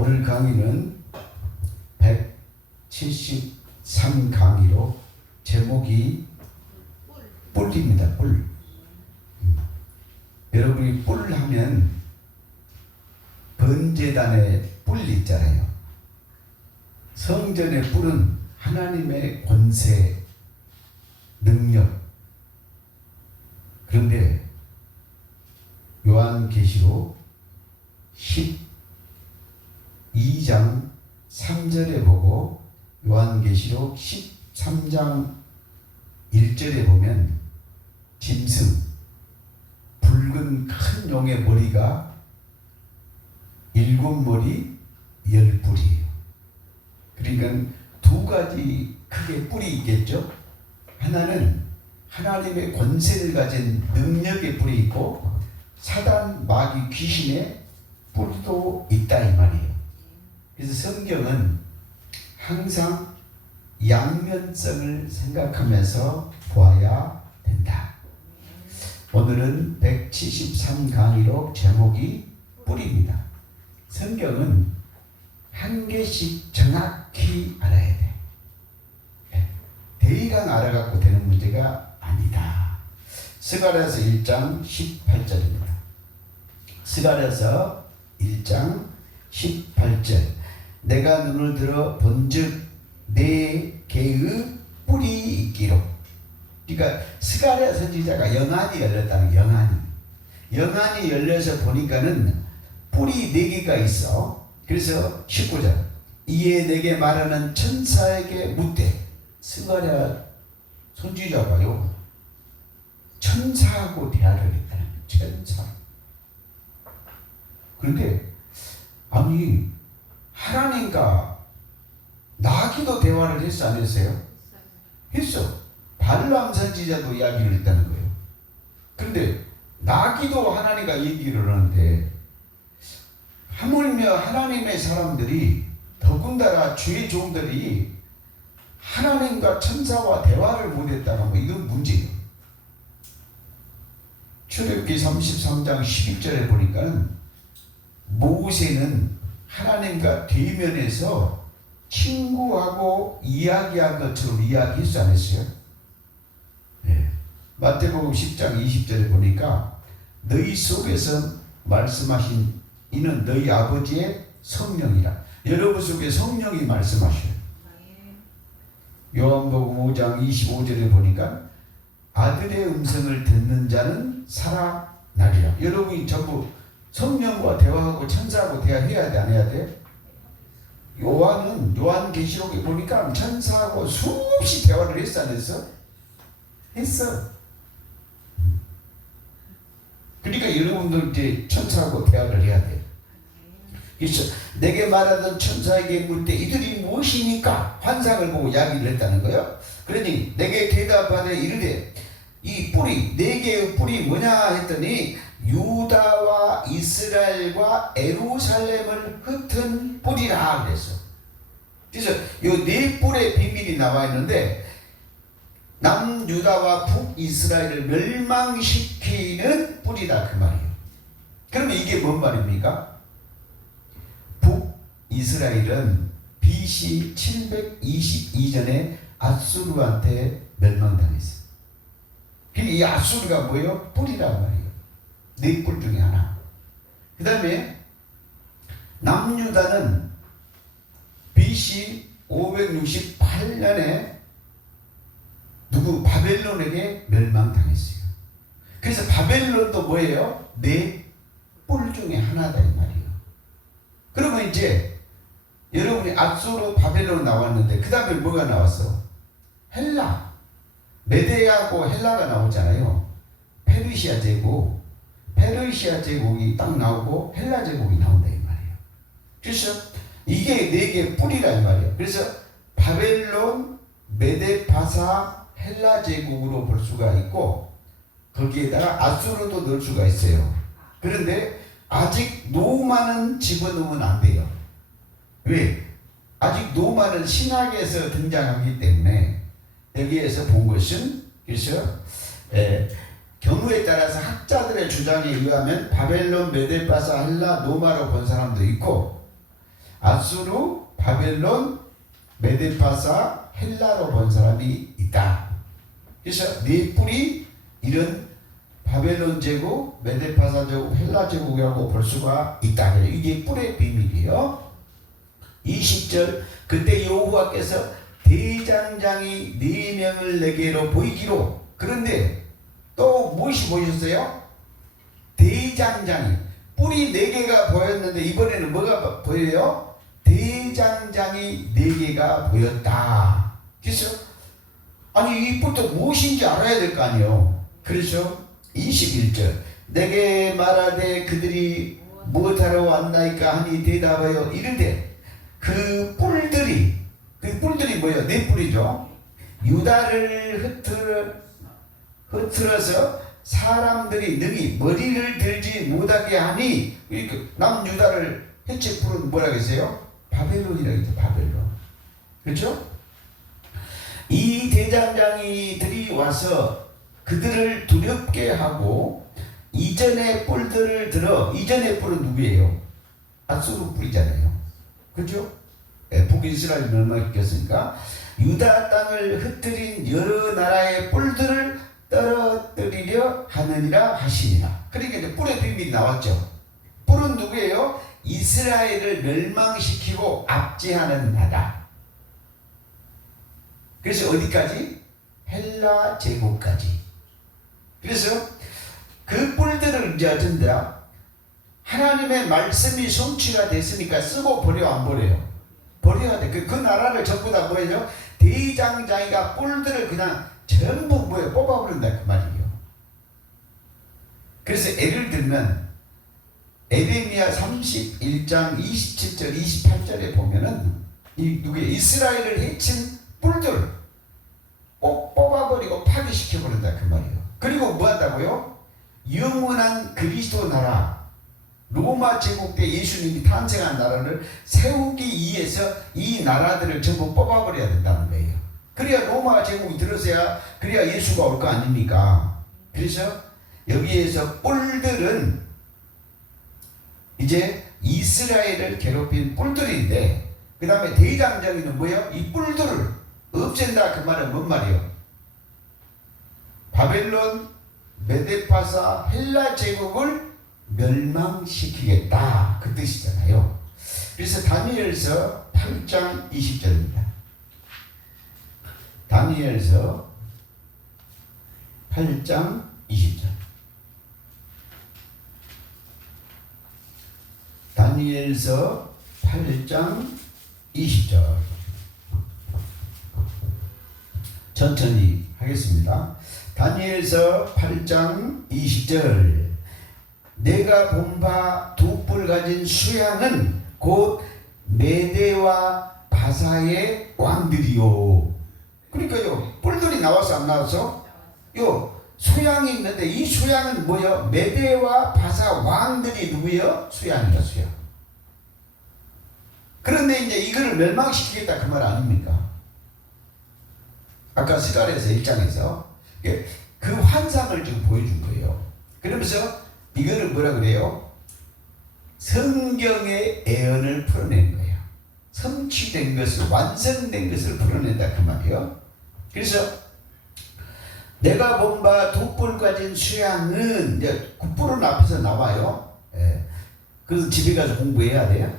오늘 강의는 173강의로 제목이 뿔입니다. 뿔. 여러분이 뿔 하면 번제단에 뿔 있잖아요. 성전의 뿔은 하나님의 권세, 능력. 그런데 요한계시록 12장 3절에 보고 요한계시록 13장 1절에 보면 짐승, 붉은 큰 용의 머리가 7머리 10뿔이에요. 그러니까 두 가지 크게 뿔이 있겠죠. 하나는 하나님의 권세를 가진 능력의 뿔이 있고 사단, 마귀, 귀신의 뿔도 있다 이 말이에요. 그래서 성경은 항상 양면성을 생각하면서 보아야 된다. 오늘은 173강의로 제목이 뿔입니다. 성경은 한 개씩 정확히 알아야 돼. 대강 알아갖고 되는 문제가 아니다. 스가랴서 1장 18절입니다. 스가랴서 1장 18절. 내가 눈을 들어 본즉 내 개의 뿔이 있기로. 그러니까 스가랴 선지자가 영안이 열렸다는 거예요. 영안이 열려서 보니까는 뿔이 4개가 있어. 그래서 19절. 이에 내게 말하는 천사에게 묻되. 스가랴 선지자가요 천사하고 대화를 했다는 거예요. 천사. 그런데 아니 하나님과 나귀도 대화를 했어 안 했어요? 했어. 발람 선지자도 이야기를 했다는 거예요. 그런데 나귀도 하나님과 얘기를 하는데 하물며 하나님의 사람들이 더군다나 주의 종들이 하나님과 천사와 대화를 못했다는 거 이건 문제예요. 출애굽기 33장 11절에 보니까 모세는 하나님과 대면에서 친구하고 이야기한 것처럼 이야기했지 않았어요? 네. 마태복음 10장 20절에 보니까 너희 속에서 말씀하신 이는 너희 아버지의 성령이라. 여러분 속에 성령이 말씀하셔요. 요한복음 5장 25절에 보니까 아들의 음성을 듣는 자는 살아나리라. 여러분이 전부 성령과 대화하고 천사하고 대화해야 돼 안 해야 돼? 요한계시록에 보니까 천사하고 수없이 대화를 했어 안 했어? 했어. 그러니까 여러분들 이제 천사하고 대화를 해야 돼. 그래서 내게 말하던 천사에게 물 때 이들이 무엇이니까 환상을 보고 이야기를 했다는 거예요. 그러니 내게 대답하되 이르되 이 뿔이 4개의 뿔이 뭐냐 했더니 유다와 이스라엘과 에루살렘을 흩은 뿔이라 그랬어. 그래서 이 4뿔의 비밀이 나와 있는데 남유다와 북이스라엘을 멸망시키는 뿔이다 그 말이에요. 그러면 이게 뭔 말입니까? 북이스라엘은 BC 722년에 아수르한테 멸망당했어요. 이 아수르가 뭐예요? 뿔이란 말이에요. 4뿔 중에 하나. 그 다음에 남유다는 BC 568년에 바벨론에게 멸망당했어요. 그래서 바벨론도 뭐예요? 4뿔 중에 하나다 이 말이에요. 그러면 이제 여러분이 아수르 바벨론 나왔는데 그 다음에 뭐가 나왔어? 헬라. 메데하고 헬라가 나오잖아요. 페르시아 제국이 딱 나오고 헬라 제국이 나온다 이 말이에요. 그래서 이게 4개의 뿔이라 이 말이에요. 그래서 바벨론, 메데, 파사, 헬라 제국으로 볼 수가 있고 거기에다가 아수르도 넣을 수가 있어요. 그런데 아직 노만은 집어넣으면 안 돼요. 왜? 아직 노만은 신학에서 등장하기 때문에 여기에서 본 것은 그래서 경우에 따라서 학자들의 주장에 의하면 바벨론, 메데파사, 헬라, 노마로 본 사람도 있고 아수르, 바벨론, 메데파사, 헬라로 본 사람이 있다. 그래서 네 뿔이 이런 바벨론 제국, 메데파사 제국, 헬라 제국이라고 볼 수가 있다. 이게 뿔의 비밀이에요. 20절 그때 여호와께서 대장장이 4명을 내게로 보이기로. 그런데 또 무엇이 보이셨어요? 대장장이 뿔이 4개가 보였는데 이번에는 뭐가 보여요? 대장장이 4개가 보였다. 그래서 아니 이 뿔도 무엇인지 알아야 될 거 아니에요. 그래서 21절 내게 말하되 그들이 무엇하러 왔나이까 하니 대답하여 이르되 그 뿔들이 뭐예요? 4뿔이죠. 유다를 흐트러서 사람들이 능히 머리를 들지 못하게 하니 이렇게 남유다를 해체 뿔은 뭐라 그랬어요? 바벨론이라고 했죠. 바벨론. 그렇죠? 이 대장장이들이 와서 그들을 두렵게 하고 이전의 뿔들을 들어. 이전의 뿔은 누구예요? 아수르 뿔이잖아요. 그렇죠? 북이스라엘이 멸망시켰으니까 유다 땅을 흩뜨린 여러 나라의 뿔들을 떨어뜨리려 하느니라 하시니라. 그러니까 이제 뿔의 비밀이 나왔죠. 뿔은 누구예요? 이스라엘을 멸망시키고 압제하는 나라. 그래서 어디까지? 헬라 제국까지. 그래서 그 뿔들을 이제 어쩐다? 하나님의 말씀이 성취가 됐으니까 쓰고 버려 안 버려요? 버려야 돼. 그 나라를 전부 다 뭐예요? 대장장이가 뿔들을 그냥 전부 뭐예요? 뽑아버린다 그 말이에요. 그래서 예를 들면 에레미야 31장 27절 28절에 보면은 이 누구예요? 이스라엘을 해친 뿔들 꼭 뽑아버리고 파괴시켜버린다 그 말이에요. 그리고 뭐 한다고요? 영원한 그리스도 나라 로마 제국 때 예수님이 탄생한 나라를 세우기 위해서 이 나라들을 전부 뽑아버려야 된다는 거예요. 그래야 로마 제국이 들어서야 그래야 예수가 올 거 아닙니까? 그래서 여기에서 뿔들은 이제 이스라엘을 괴롭힌 뿔들인데 그 다음에 대장장이는 뭐예요? 이 뿔들을 없앤다 그 말은 뭔 말이에요? 바벨론, 메데파사, 헬라 제국을 멸망시키겠다 그 뜻이잖아요. 그래서 다니엘서 8장 20절입니다. 다니엘서 8장 20절. 다니엘서 8장 20절. 천천히 하겠습니다. 다니엘서 8장 20절. 내가 본 바 2뿔 가진 수양은 곧 메대와 바사의 왕들이요. 그러니까요, 뿔들이 나와서 안 나와서? 요 수양이 있는데 이 수양은 뭐예요? 메대와 바사 왕들이 누구예요? 수양이다, 수양. 그런데 이제 이거를 멸망시키겠다 그 말 아닙니까? 아까 스가랴서 1장에서 그 환상을 지금 보여준 거예요. 그러면서 이거를 뭐라 그래요? 성경의 예언을 풀어낸 거예요. 성취된 것을, 완성된 것을 풀어낸다 그 말이에요. 그래서 내가 본 바 2뿔 가진 수양은 이제 9뿔은 앞에서 나와요. 그래서 집에 가서 공부해야 돼요.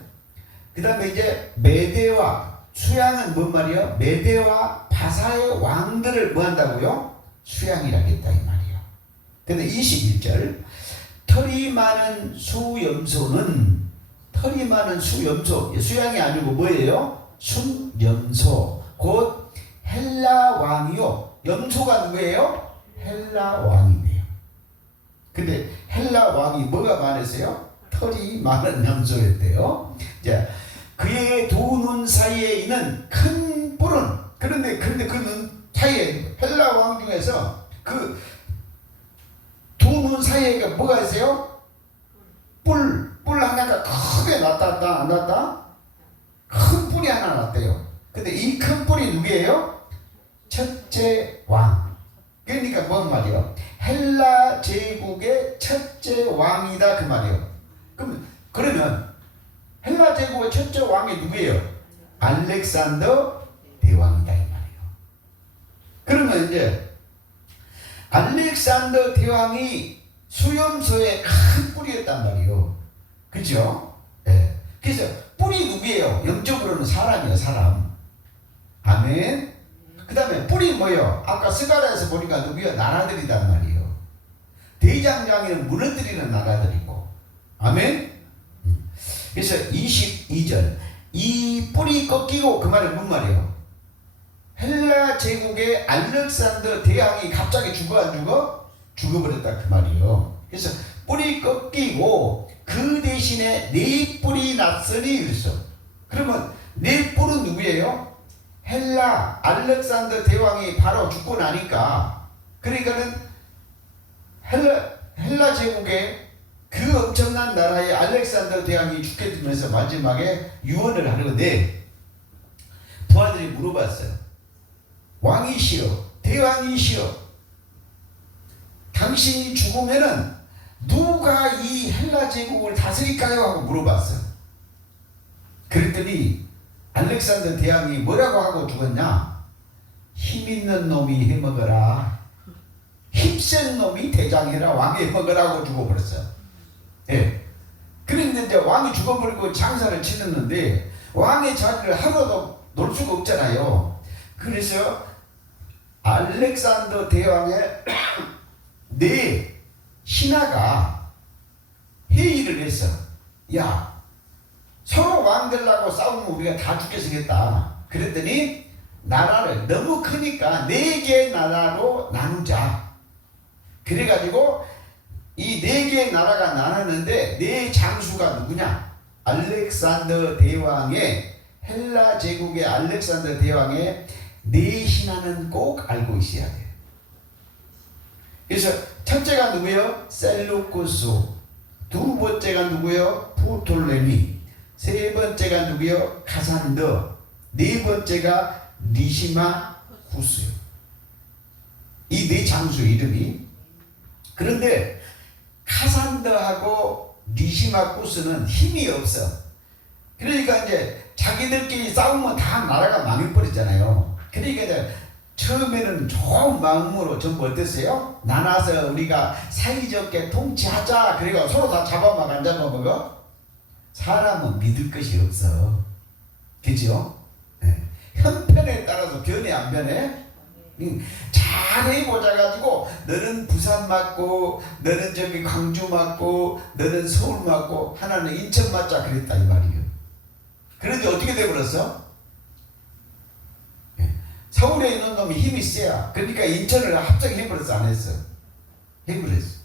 그 다음에 이제 메대와 수양은 뭔 말이에요? 메대와 바사의 왕들을 뭐 한다고요? 수양이라겠다 이 말이에요. 근데 21절 털이 많은 수염소는 털이 많은 수염소 수양이 아니고 뭐예요? 순염소 곧 헬라 왕이요. 염소가 누구예요? 헬라 왕이네요. 근데 헬라 왕이 뭐가 많았어요? 털이 많은 염소였대요. 자, 그의 2눈 사이에 있는 큰 뿔은 그런데 그 눈 사이에 헬라 왕 중에서 그 2눈 사이에 뭐가 있어요? 뿔 하나가 크게 났다 안 났다? 큰 뿔이 하나 났대요. 근데 이 큰 뿔이 누구예요? 첫째 왕. 그러니까 뭔 말이에요? 헬라 제국의 첫째 왕이다 그 말이에요. 그러면 헬라 제국의 첫째 왕이 누구예요? 알렉산더 대왕이다 이 말이에요. 그러면 이제 알렉산더 대왕이 수염소의 큰 뿌리였단 말이에요. 그죠? 네. 그래서 뿌리 누구예요? 영적으로는 사람이에요, 사람. 아멘. 그 다음에 뿌리 뭐예요? 아까 스가랴에서 보니까 누구예요? 나라들이단 말이에요. 대장장이는 무너뜨리는 나라들이고. 아멘. 그래서 22절 이 뿌리 꺾이고 그 말은 뭔 말이에요? 헬라 제국의 알렉산더 대왕이 갑자기 죽어 안 죽어? 죽어버렸다 그 말이에요. 그래서 뿌리 꺾이고 그 대신에 네 뿔이 났으니 그랬어. 그러면 네 뿔은 누구예요? 헬라 알렉산더 대왕이 바로 죽고 나니까, 그러니까는 헬라 제국의 그 엄청난 나라의 알렉산더 대왕이 죽게 되면서 마지막에 유언을 하는데 부하들이 물어봤어요. 왕이시여, 대왕이시여, 당신이 죽으면은 누가 이 헬라 제국을 다스릴까요? 하고 물어봤어요. 그랬더니 알렉산더 대왕이 뭐라고 하고 죽었냐? 힘있는 놈이 해먹어라, 힘센 놈이 대장해라, 왕이 해먹으라고 죽어버렸어요. 예. 그런데 이제 왕이 죽어버리고 장사를 치렀는데 왕의 자리를 하루도 놓을 수가 없잖아요. 그래서 알렉산더 대왕의 네 신하가 회의를 했어. 야, 서로 왕 되려고 싸우면 우리가 다 죽게 생겼다. 그랬더니 나라를 너무 크니까 4개의 나라로 나누자. 그래가지고 이 4개의 나라가 나눴는데 네 장수가 누구냐? 알렉산더 대왕의, 헬라 제국의 알렉산더 대왕의 네 신하는 꼭 알고 있어야 돼. 그래서 첫째가 누구예요? 셀루쿠스. 두 번째가 누구예요? 프톨레미. 세 번째가 누구예요? 카산더. 네 번째가 리시마쿠스요. 이 네 장수 이름이. 그런데 카산더하고 리시마쿠스는 힘이 없어. 그러니까 이제 자기들끼리 싸우면 다 나라가 망해버리잖아요. 그러니까 이제 처음에는 좋은 마음으로 전부 어땠어요? 나눠서 우리가 사이좋게 통치하자. 그리고 서로 다 잡아먹어 안 잡아먹어? 사람은 믿을 것이 없어. 그죠? 네. 형편에 따라서 변해 안 변해? 잘 해보자 가지고 너는 부산 맞고 너는 저기 광주 맞고 너는 서울 맞고 하나는 인천 맞자 그랬다 이 말이에요. 그런데 어떻게 돼버렸어? 서울에 있는 놈이 힘이 세야. 그러니까 인천을 합작해버렸어, 안 했어? 해버렸어.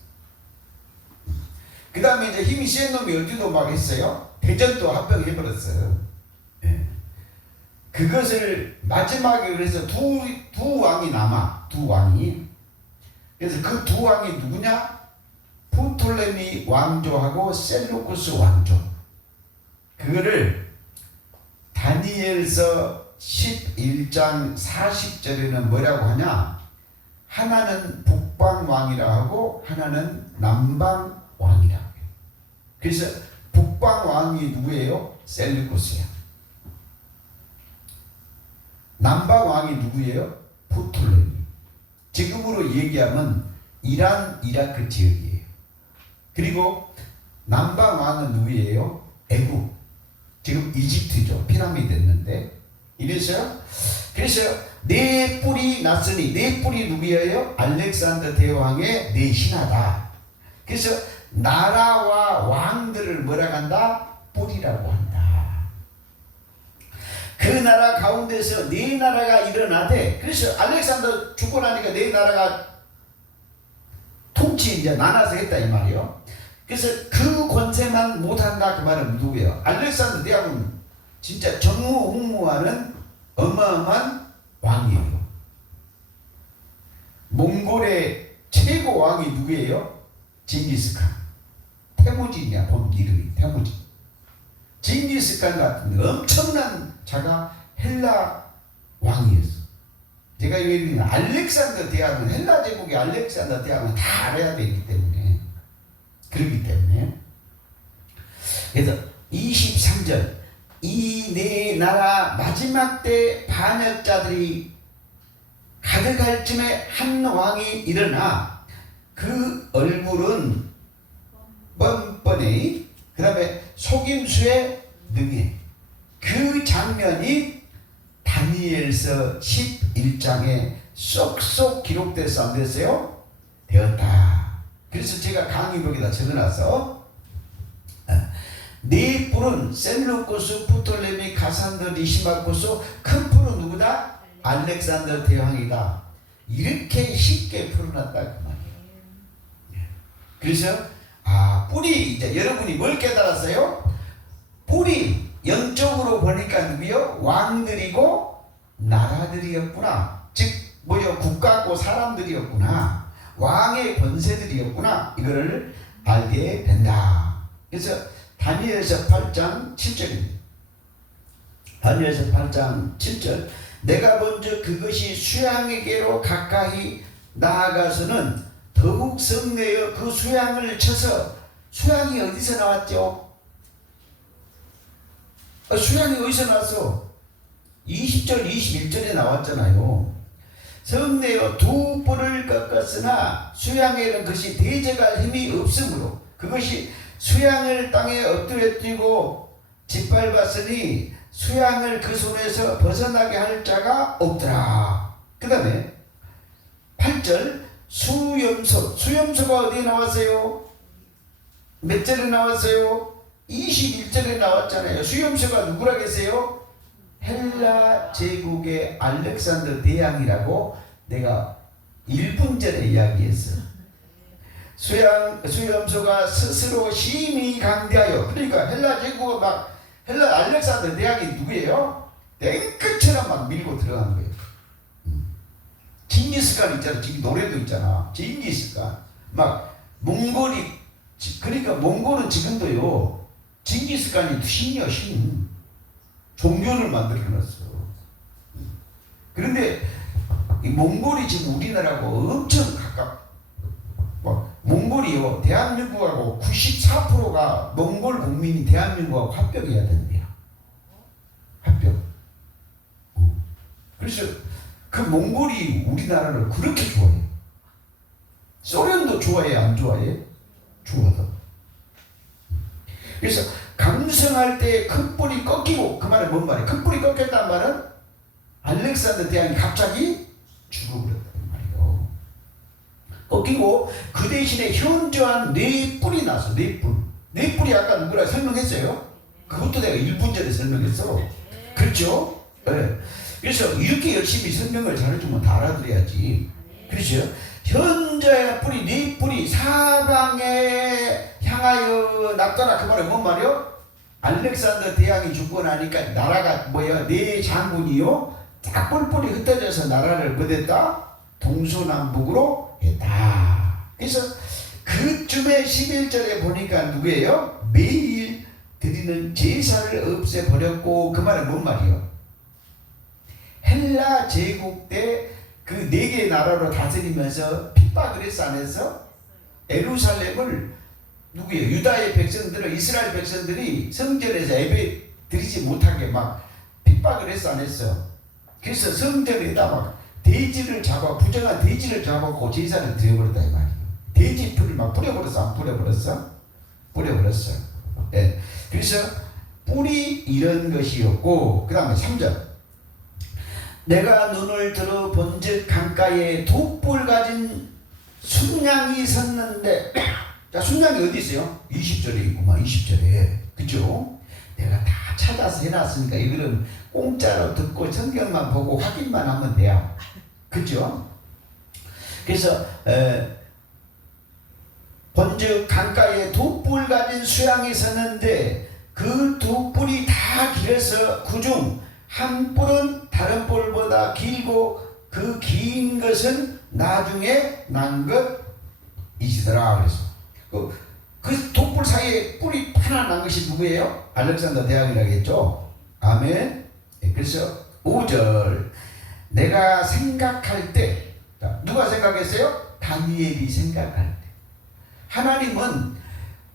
그 다음에 이제 힘이 센 놈이 어디도 막 했어요? 대전도 합병해버렸어요. 예. 그것을 마지막에 그래서 두 왕이 남아. 두 왕이. 그래서 그 두 왕이 누구냐? 프톨레미 왕조하고 셀루쿠스 왕조. 그거를 다니엘서 11장 40절에는 뭐라고 하냐? 하나는 북방왕이라 하고 하나는 남방왕이라 해요. 그래서 북방왕이 누구예요? 셀루쿠스야. 남방왕이 누구예요? 프톨레미. 지금으로 얘기하면 이란, 이라크 지역이에요. 그리고 남방왕은 누구예요? 애국. 지금 이집트죠. 피라미드 했는데. 그래서 네 뿔이 났으니, 네 뿔이 누구예요? 알렉산더 대왕의 네 신하다. 그래서 나라와 왕들을 뭐라고 한다? 뿔이라고 한다. 그 나라 가운데서 네 나라가 일어나되, 그래서 알렉산더 죽고 나니까 네 나라가 통치 이제 나눠서 했다 이 말이요. 그래서 그 권세만 못한다 그 말은 누구예요? 알렉산더 대왕은 진짜 전무후무하는 어마어마한 왕이에요. 몽골의 최고 왕이 누구예요? 징기스칸. 태무진이야, 본 이름이 태무진. 징기스칸 같은 엄청난 자가 헬라 왕이었어. 제가 얘기하는 알렉산더 대왕은, 헬라 제국의 알렉산더 대왕은 다 알아야 되기 때문에, 그렇기 때문에. 그래서 23절 이 네 나라 마지막 때 반역자들이 가득할 쯤에 한 왕이 일어나 그 얼굴은 뻔뻔해 그 다음에 속임수에 능해. 그 장면이 다니엘서 11장에 쏙쏙 기록돼서 안 됐어요? 되었다. 그래서 제가 강의록에다 적어놨어. 네 뿔은 셀루코스, 프톨레미, 가산더, 리시마코스, 큰 뿔은 누구다? 알렉산더 대왕이다. 이렇게 쉽게 풀어놨다 그 말이에요. 그래서 뿔이 이제 여러분이 뭘 깨달았어요? 뿔이 영적으로 보니까 누구요? 왕들이고 나라들이었구나. 즉 뭐요? 국가고 사람들이었구나. 왕의 권세들이었구나. 이거를 알게 된다. 그래서 다니엘서 8장 7절입니다. 다니엘서 8장 7절 내가 먼저 그것이 수양에게로 가까이 나아가서는 더욱 성내어 그 수양을 쳐서 수양이 어디서 나왔죠? 수양이 어디서 나왔어? 20절 21절에 나왔잖아요. 성내어 두 뿔을 꺾었으나 수양에는 그것이 대적할 힘이 없으므로 그것이 수양을 땅에 엎드려뜨리고 짓밟았으니 수양을 그 손에서 벗어나게 할 자가 없더라. 그 다음에 8절 수염소가 어디에 나왔어요? 몇 절에 나왔어요? 21절에 나왔잖아요. 수염소가 누구라 계세요? 헬라 제국의 알렉산더 대왕이라고 내가 1분 전에 이야기했어. 수염소가 스스로 심히 강대하여 그러니까 헬라 제국은 막 헬라 알렉산더 대왕이 누구예요? 탱크처럼 막 밀고 들어간 거예요. 징기스칸 있잖아. 지금 노래도 있잖아. 징기스칸 막 몽골이 그러니까 몽골은 지금도요. 징기스칸이 신이야 신. 종교를 만들어놨어. 그런데 이 몽골이 지금 우리나라하고 엄청 가깝. 몽골이요 대한민국하고 94%가 몽골 국민이 대한민국하고 합병해야 된대요. 합병. 그래서 그 몽골이 우리나라를 그렇게 좋아해. 소련도 좋아해 안 좋아해? 좋아하다. 그래서 강성할 때 큰 뿔이 꺾이고 그 말은 뭔 말이에요? 큰 뿔이 꺾였단 말은 알렉산더 대왕이 갑자기 죽어버렸단 말이에요. 꺾이고 그 대신에 현저한 네 뿔이 나서 네 뿔. 네 뿔이 아까 누구라 설명했어요? 그것도 내가 1분 전에 설명했어. 그렇죠? 네. 그래서 이렇게 열심히 설명을 잘해주면 다 알아들어야지. 그렇죠? 현저한 뿔이 네 뿔이 사방에 향하여 났더라. 그 말은 뭔 말이요? 알렉산더 대왕이 죽고 나니까 나라가 뭐야? 네 장군이요? 딱 뿔뿔이 흩어져서 나라를 거뒀다? 동서남북으로 했다. 그래서 그쯤에 11절에 보니까 누구예요? 매일 드리는 제사를 없애버렸고 그 말은 뭔 말이요? 헬라 제국 때 그 네 개의 나라로 다스리면서 핍박을 했어 안 했어? 예루살렘을 누구예요? 유다의 백성들을 이스라엘 백성들이 성전에서 예배 드리지 못하게 막 핍박을 했어 안 했어? 그래서 성전에다 막 돼지를 잡아 부정한 돼지를 잡아고 제사를 드려버렸다 이 말이에요. 돼지 풀을 막 뿌려버렸어 안 뿌려버렸어? 뿌려버렸어요. 네. 그래서 뿔이 이런 것이었고 그 다음에 3절 내가 눈을 들어 본즉 강가에 두 뿔 가진 순양이 섰는데 자 순양이 어디 있어요? 20절에 있구만 20절에 그죠? 내가 다 찾아서 해놨으니까 이거는 공짜로 듣고 성경만 보고 확인만 하면 돼요. 그죠? 그래서 본즉 강가에 두 뿔 가진 수양이 섰는데 그 두 뿔이 다 길어서 그중 한 뿔은 다른 뿔보다 길고 그 긴 것은 나중에 난 것이시더라. 그래서 그 두 뿔 사이에 뿔이 하나 난 것이 누구예요? 알렉산더 대왕이라고 했죠. 아멘. 그래서 5절 내가 생각할 때 누가 생각했어요? 다니엘이 생각할 때 하나님은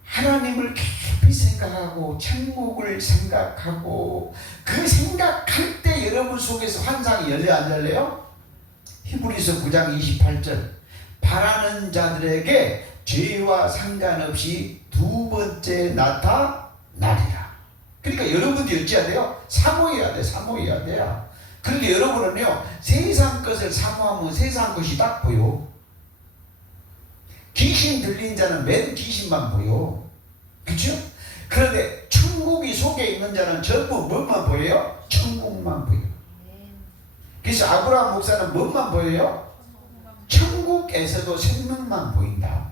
하나님을 깊이 생각하고 천국을 생각하고 그 생각할 때 여러분 속에서 환상이 열려 안 열려요? 히브리서 9장 28절 바라는 자들에게 죄와 상관없이 두 번째 나타나리라. 그러니까 여러분들이 어찌해야 돼요? 사모해야 돼. 사모해야 돼요. 그런데 여러분은요 세상 것을 사모하면 세상 것이 딱 보여. 귀신 들린 자는 맨 귀신만 보여. 그렇죠? 그런데 천국이 속에 있는 자는 전부 뭐만 보여요? 천국만 보여. 그래서 아브라함 목사는 뭐만 보여요? 천국에서도 생명만 보인다.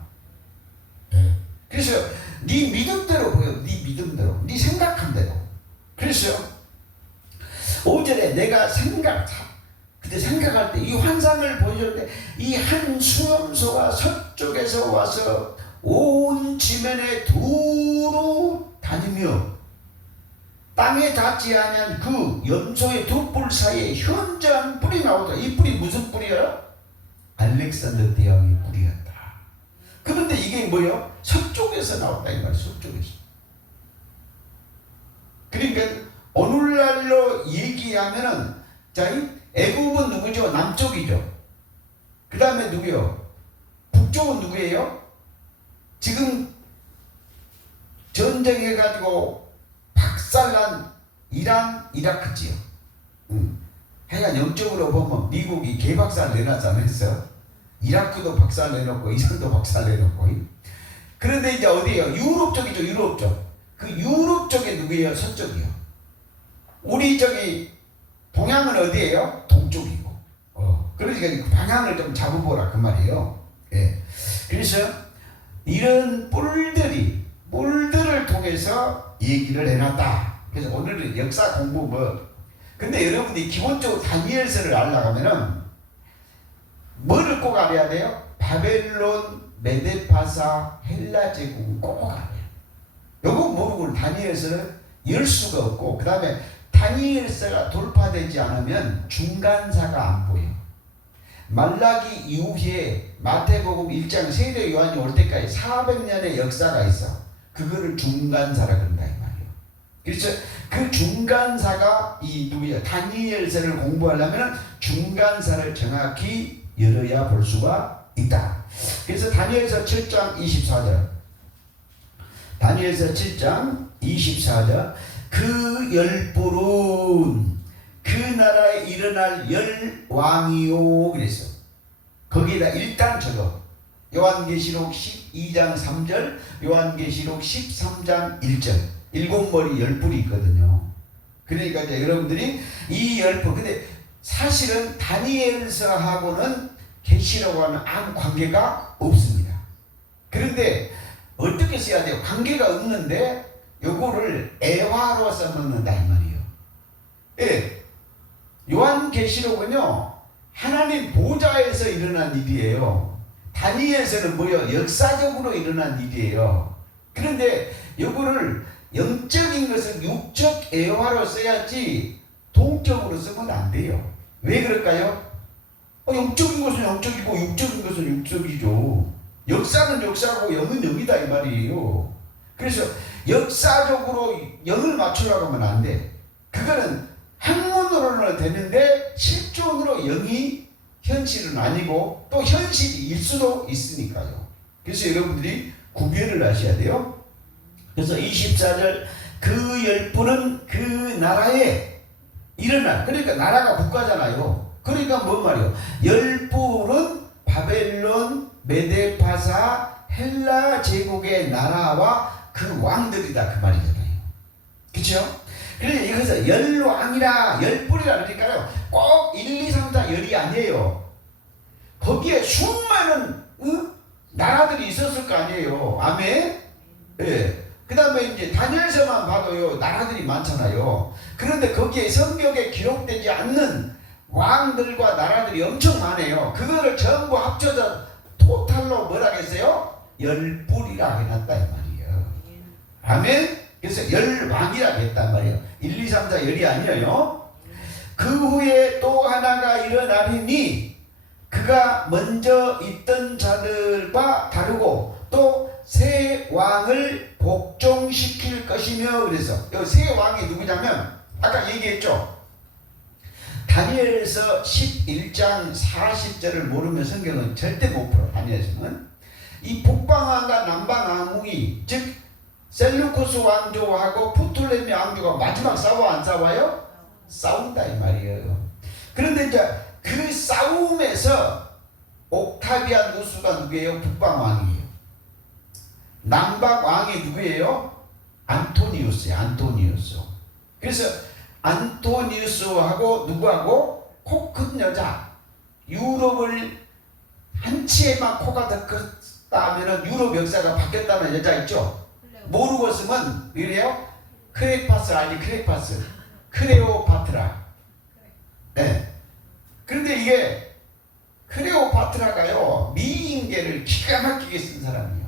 그래서 네 믿음대로 보여. 네 믿음대로. 네 생각한 대로. 그래서 5절에 내가 그때 생각할 때 이 환상을 보여줬는데 이 한 수염소가 서쪽에서 와서 온 지면에 두루 다니며 땅에 닿지 아니한 그 염소의 두 뿔 사이에 현저한 뿔이 나오더라. 이 뿔이 무슨 뿔이야? 알렉산더 대왕의 뿔이었다. 그런데 이게 뭐예요? 서쪽에서 나왔다 이 말이야. 서쪽에서. 그러니까 오늘날로 얘기하면은 자, 이 애굽은 누구죠? 남쪽이죠. 그 다음에 누구요? 북쪽은 누구예요? 지금 전쟁해가지고 박살난 이란, 이라크지요. 하여간 영적으로 보면 미국이 개박살 내놨잖아요. 이라크도 박살 내놓고 이란도 박살 내놓고. 그런데 이제 어디예요? 유럽 쪽이죠. 유럽 쪽. 그 유럽 쪽에 누구예요? 서쪽이요. 우리 저기 동양은 어디예요? 동쪽이고. 그러니까 그 방향을 좀 잡아보라 그 말이에요. 예. 그래서 이런 뿔들을 통해서 얘기를 해놨다. 그래서 오늘은 역사 공부 근데 여러분이 기본적으로 다니엘서를 알아가면은 뭐를 꼭 알아야 돼요? 바벨론, 메데파사, 헬라 제국은 꼭 알아야 돼요. 요거 모르고는 다니엘서를 열 수가 없고, 그 다음에 다니엘서가 돌파되지 않으면 중간사가 안 보여. 말라기 이후에 마태복음 1장 세례 요한이 올 때까지 400년의 역사가 있어. 그거를 중간사라 그런다 이 말이에요. 그래서 그 중간사가 이 누구야? 다니엘서를 공부하려면 중간사를 정확히 열어야 볼 수가 있다. 그래서 다니엘서 7장 24절. 다니엘서 7장 24절. 그 열불은 그 나라에 일어날 열 왕이요 그랬어. 거기에다 일단 적어. 요한계시록 12장 3절, 요한계시록 13장 1절. 일곱 머리 열불이 있거든요. 그러니까 이제 여러분들이 이 열불, 근데 사실은 다니엘서하고는 계시록과는 아무 관계가 없습니다. 그런데 어떻게 써야 돼요? 관계가 없는데 요거를 애화로 써놓는다 이 말이에요. 예. 요한계시록은요 하나님 보좌에서 일어난 일이에요. 다니엘서는 뭐예요? 역사적으로 일어난 일이에요. 그런데 요거를 영적인 것은 육적 애화로 써야지 동적으로 쓰면 안 돼요. 왜 그럴까요? 영적인 것은 영적이고 육적인 것은 육적이죠. 역사는 역사고 영은 영이다 이 말이에요. 그래서 역사적으로 영을 맞추려고 하면 안 돼. 그거는 학문으로는 되는데 실존으로 영이 현실은 아니고 또 현실일 수도 있으니까요. 그래서 여러분들이 구별을 하셔야 돼요. 그래서 24절 그 열분은 그 나라에 일어나. 그러니까 나라가 국가잖아요. 그러니까 뭔 말이에요? 열분은 바벨론, 메데파사, 헬라 제국의 나라와 그 왕들이다 그 말이잖아요. 그렇죠? 그래서 여기서 열왕이라 열불이라 그러니까요 꼭 1, 2, 3, 4 열이 아니에요. 거기에 수많은 나라들이 있었을 거 아니에요. 아멘. 예. 그 다음에 이제 다니엘서만 봐도요 나라들이 많잖아요. 그런데 거기에 성경에 기록되지 않는 왕들과 나라들이 엄청 많아요. 그거를 전부 합쳐서 토탈로 뭐라 했어요? 열불이라 해놨다 이 말이에요. 아멘. 그래서 열왕이라 했단 말이에요. 1, 2, 3, 4 열이 아니에요. 그 후에 또 하나가 일어나리니 그가 먼저 있던 자들과 다르고 또 새 왕을 복종시킬 것이며 그래서 새 왕이 누구냐면 아까 얘기했죠. 다니엘서 11장 40절을 모르면 성경은 절대 못 풀어. 다니엘서는 이 북방왕과 남방왕이 즉 셀루쿠스 왕조하고 프톨레미 왕조가 마지막 싸워 안 싸워요? 싸운다 이 말이에요. 그런데 이제 그 싸움에서 옥타비안 누스가 누구예요? 북방왕이에요. 남방왕이 누구예요? 안토니우스예요. 안토니우스. 그래서 안토니우스하고 누구하고 코 큰 여자, 유럽을 한치에만 코가 더 컸다 하면은 유럽 역사가 바뀌었다는 여자 있죠? 모르고 쓰면 이래요? 크레파스 아니 크레파스 크레오파트라. 네. 그런데 이게 크레오파트라가요 미인계를 기가 막히게 쓴 사람이에요.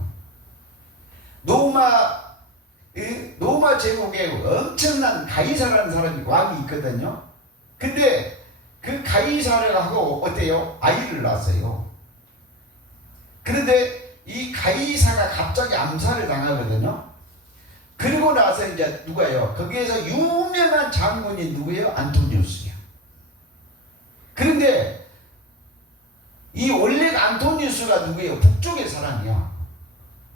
로마 제국에 엄청난 가이사라는 사람이 왕이 있거든요. 근데 그 가이사르하고 어때요? 아이를 낳았어요. 그런데 이 가이사가 갑자기 암살을 당하거든요. 그리고 나서 이제 누가요? 거기에서 유명한 장군이 누구예요? 안토니우스예요. 그런데 이 원래가 안토니우스가 누구예요? 북쪽의 사람이야.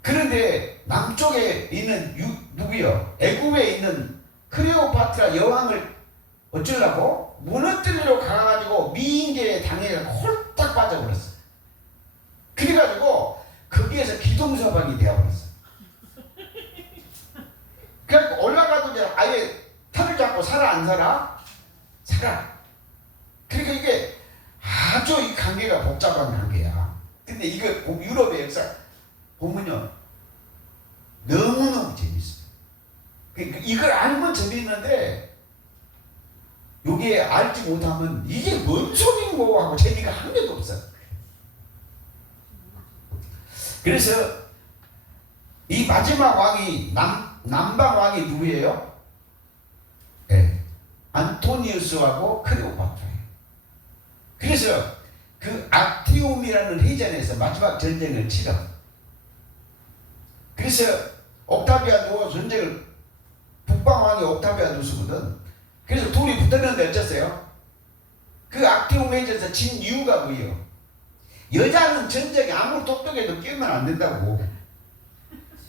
그런데 남쪽에 있는 누구요? 애굽에 있는 클레오파트라 여왕을 어쩌려고? 무너뜨리러 가가지고 미인계에 당해서 홀딱 빠져버렸어. 그래가지고 거기에서 기동서방이 되어버렸어. 그러니까 올라가도 이제 아예 털을 잡고 살아 안 살아? 살아. 그러니까 이게 아주 이 관계가 복잡한 관계야. 근데 이거 유럽의 역사 보면요 너무너무 재밌어요. 이걸 알면 재밌는데 여기에 알지 못하면 이게 뭔 소리인고 하고 재미가 한 개도 없어. 그래서 이 마지막 왕이 남방 왕이 누구예요? 네. 안토니우스하고 클레오파트라예요. 그래서 그 악티움이라는 해전에서 마지막 전쟁을 치러. 그래서 옥타비아누스 전쟁을 북방왕이 옥타비아누스거든. 그래서 둘이 붙었는데 어쩌세요? 그 악티움 해전에서 진 이유가 뭐예요? 여자는 전쟁에 아무리 똑똑해도 끼우면 안 된다고.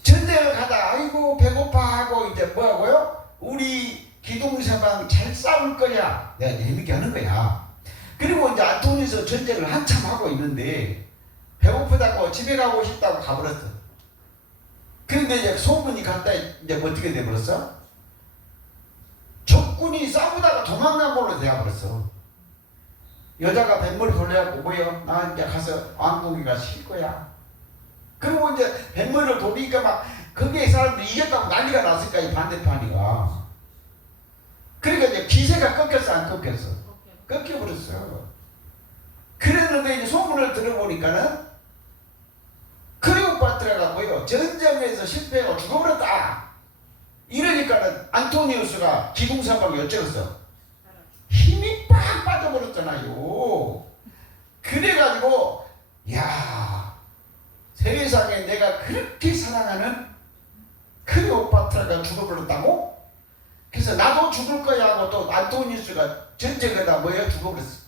전쟁을 가다 아이고 배고파 하고 이제 뭐하고요? 우리 기동서방 잘 싸울 거야. 내가 재밌게 하는 거야. 그리고 이제 안토니우스 전쟁을 한참 하고 있는데 배고프다고 집에 가고 싶다고 가버렸어. 그런데 이제 소문이 갔다 이제 어떻게 돼버렸어? 적군이 싸우다가 도망간 걸로 되어버렸어. 여자가 뱃머리 돌려갖고 뭐요? 나 이제 가서 왕궁에 쉴 거야. 그리고 이제 뱃머리를 돌리니까 막 거기에 사람들이 이겼다고 난리가 났을까 이 반대편이가. 그러니까 이제 기세가 꺾였어 안 꺾였어? 꺾여버렸어. 그랬는데 이제 소문을 들어보니까는 클레오파트라가 뭐요? 전쟁에서 실패하고 죽어버렸다. 이러니까는 안토니우스가 기둥사방이 어쩌겠어? 힘이 빡 빠져버렸잖아요. 그래가지고 야 세상에 내가 그렇게 사랑하는 클레오파트라가 죽어버렸다고? 그래서 나도 죽을 거야 하고 또 안토니우스가 전쟁에다 뭐야 죽어버렸어.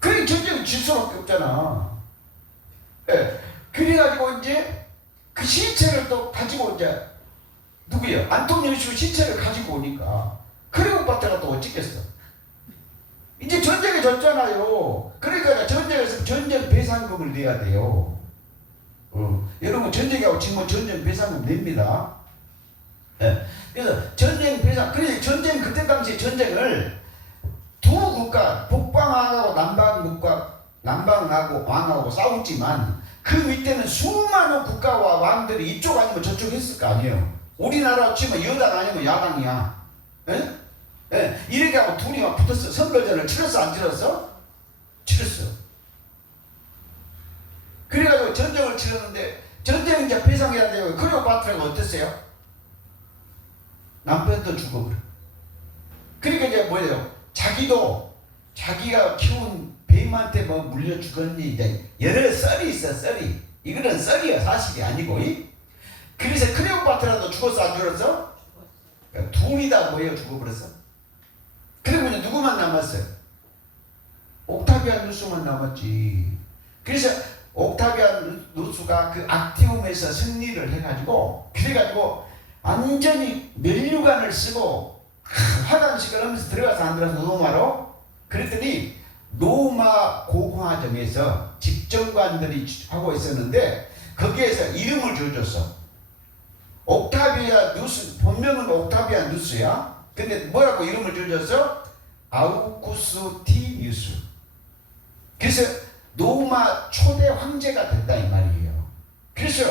그래 전쟁은 질 수밖에 없잖아. 예. 그래가지고 이제 그 신체를 또 가지고 이제 누구예요? 안토니우스 신체를 가지고 오니까 클레오파트라가 또 어찌겠어? 이제 전쟁에 졌잖아요. 그러니까 전쟁에서 전쟁 배상금을 내야 돼요. 여러분 전쟁하고 지금 전쟁 배상금 냅니다. 예. 그래서 전쟁 배상, 그래서 전쟁 그때 당시 전쟁을 두 국가 북방왕하고 남방하고 왕하고 싸웠지만 그 밑에는 수많은 국가와 왕들이 이쪽 아니면 저쪽 했을 거 아니에요. 우리나라 치면 여당 아니면 야당이야. 예? 예. 이렇게 하고 둘이 막 붙었어. 선거전을 치렀어 안 치렀어? 치렀어. 그래가지고 전쟁을 치렀는데 전쟁 이제 배상해야 돼요. 클레오파트라가 어땠어요? 남편도 죽어버려. 그러니까 이제 뭐예요? 자기가 키운 뱀한테 뭐 물려 죽었니 이제 여러 썰이 있어 썰이. 이거는 썰이야, 사실이 아니고. 그래서 클레오파트라도 죽었어, 안 죽었어? 둘이 다 뭐예요? 죽어버렸어. 그러면 누구만 남았어요? 옥타비안 누스만 남았지. 그래서 옥타비안 누스가 그 악티움에서 승리를 해가지고, 그래가지고 완전히 면류관을 쓰고 화장실을 하면서 들어가서 안 들어가서 노마로, 그랬더니 로마 고궁화정에서 집정관들이 하고 있었는데 거기에서 이름을 지어줬어. 옥타비아 누스, 본명은 옥타비아 누스야. 근데 뭐라고 이름을 지어줬어? 아우구스티누스. 그래서 로마 초대 황제가 됐다 이 말이에요. 그래서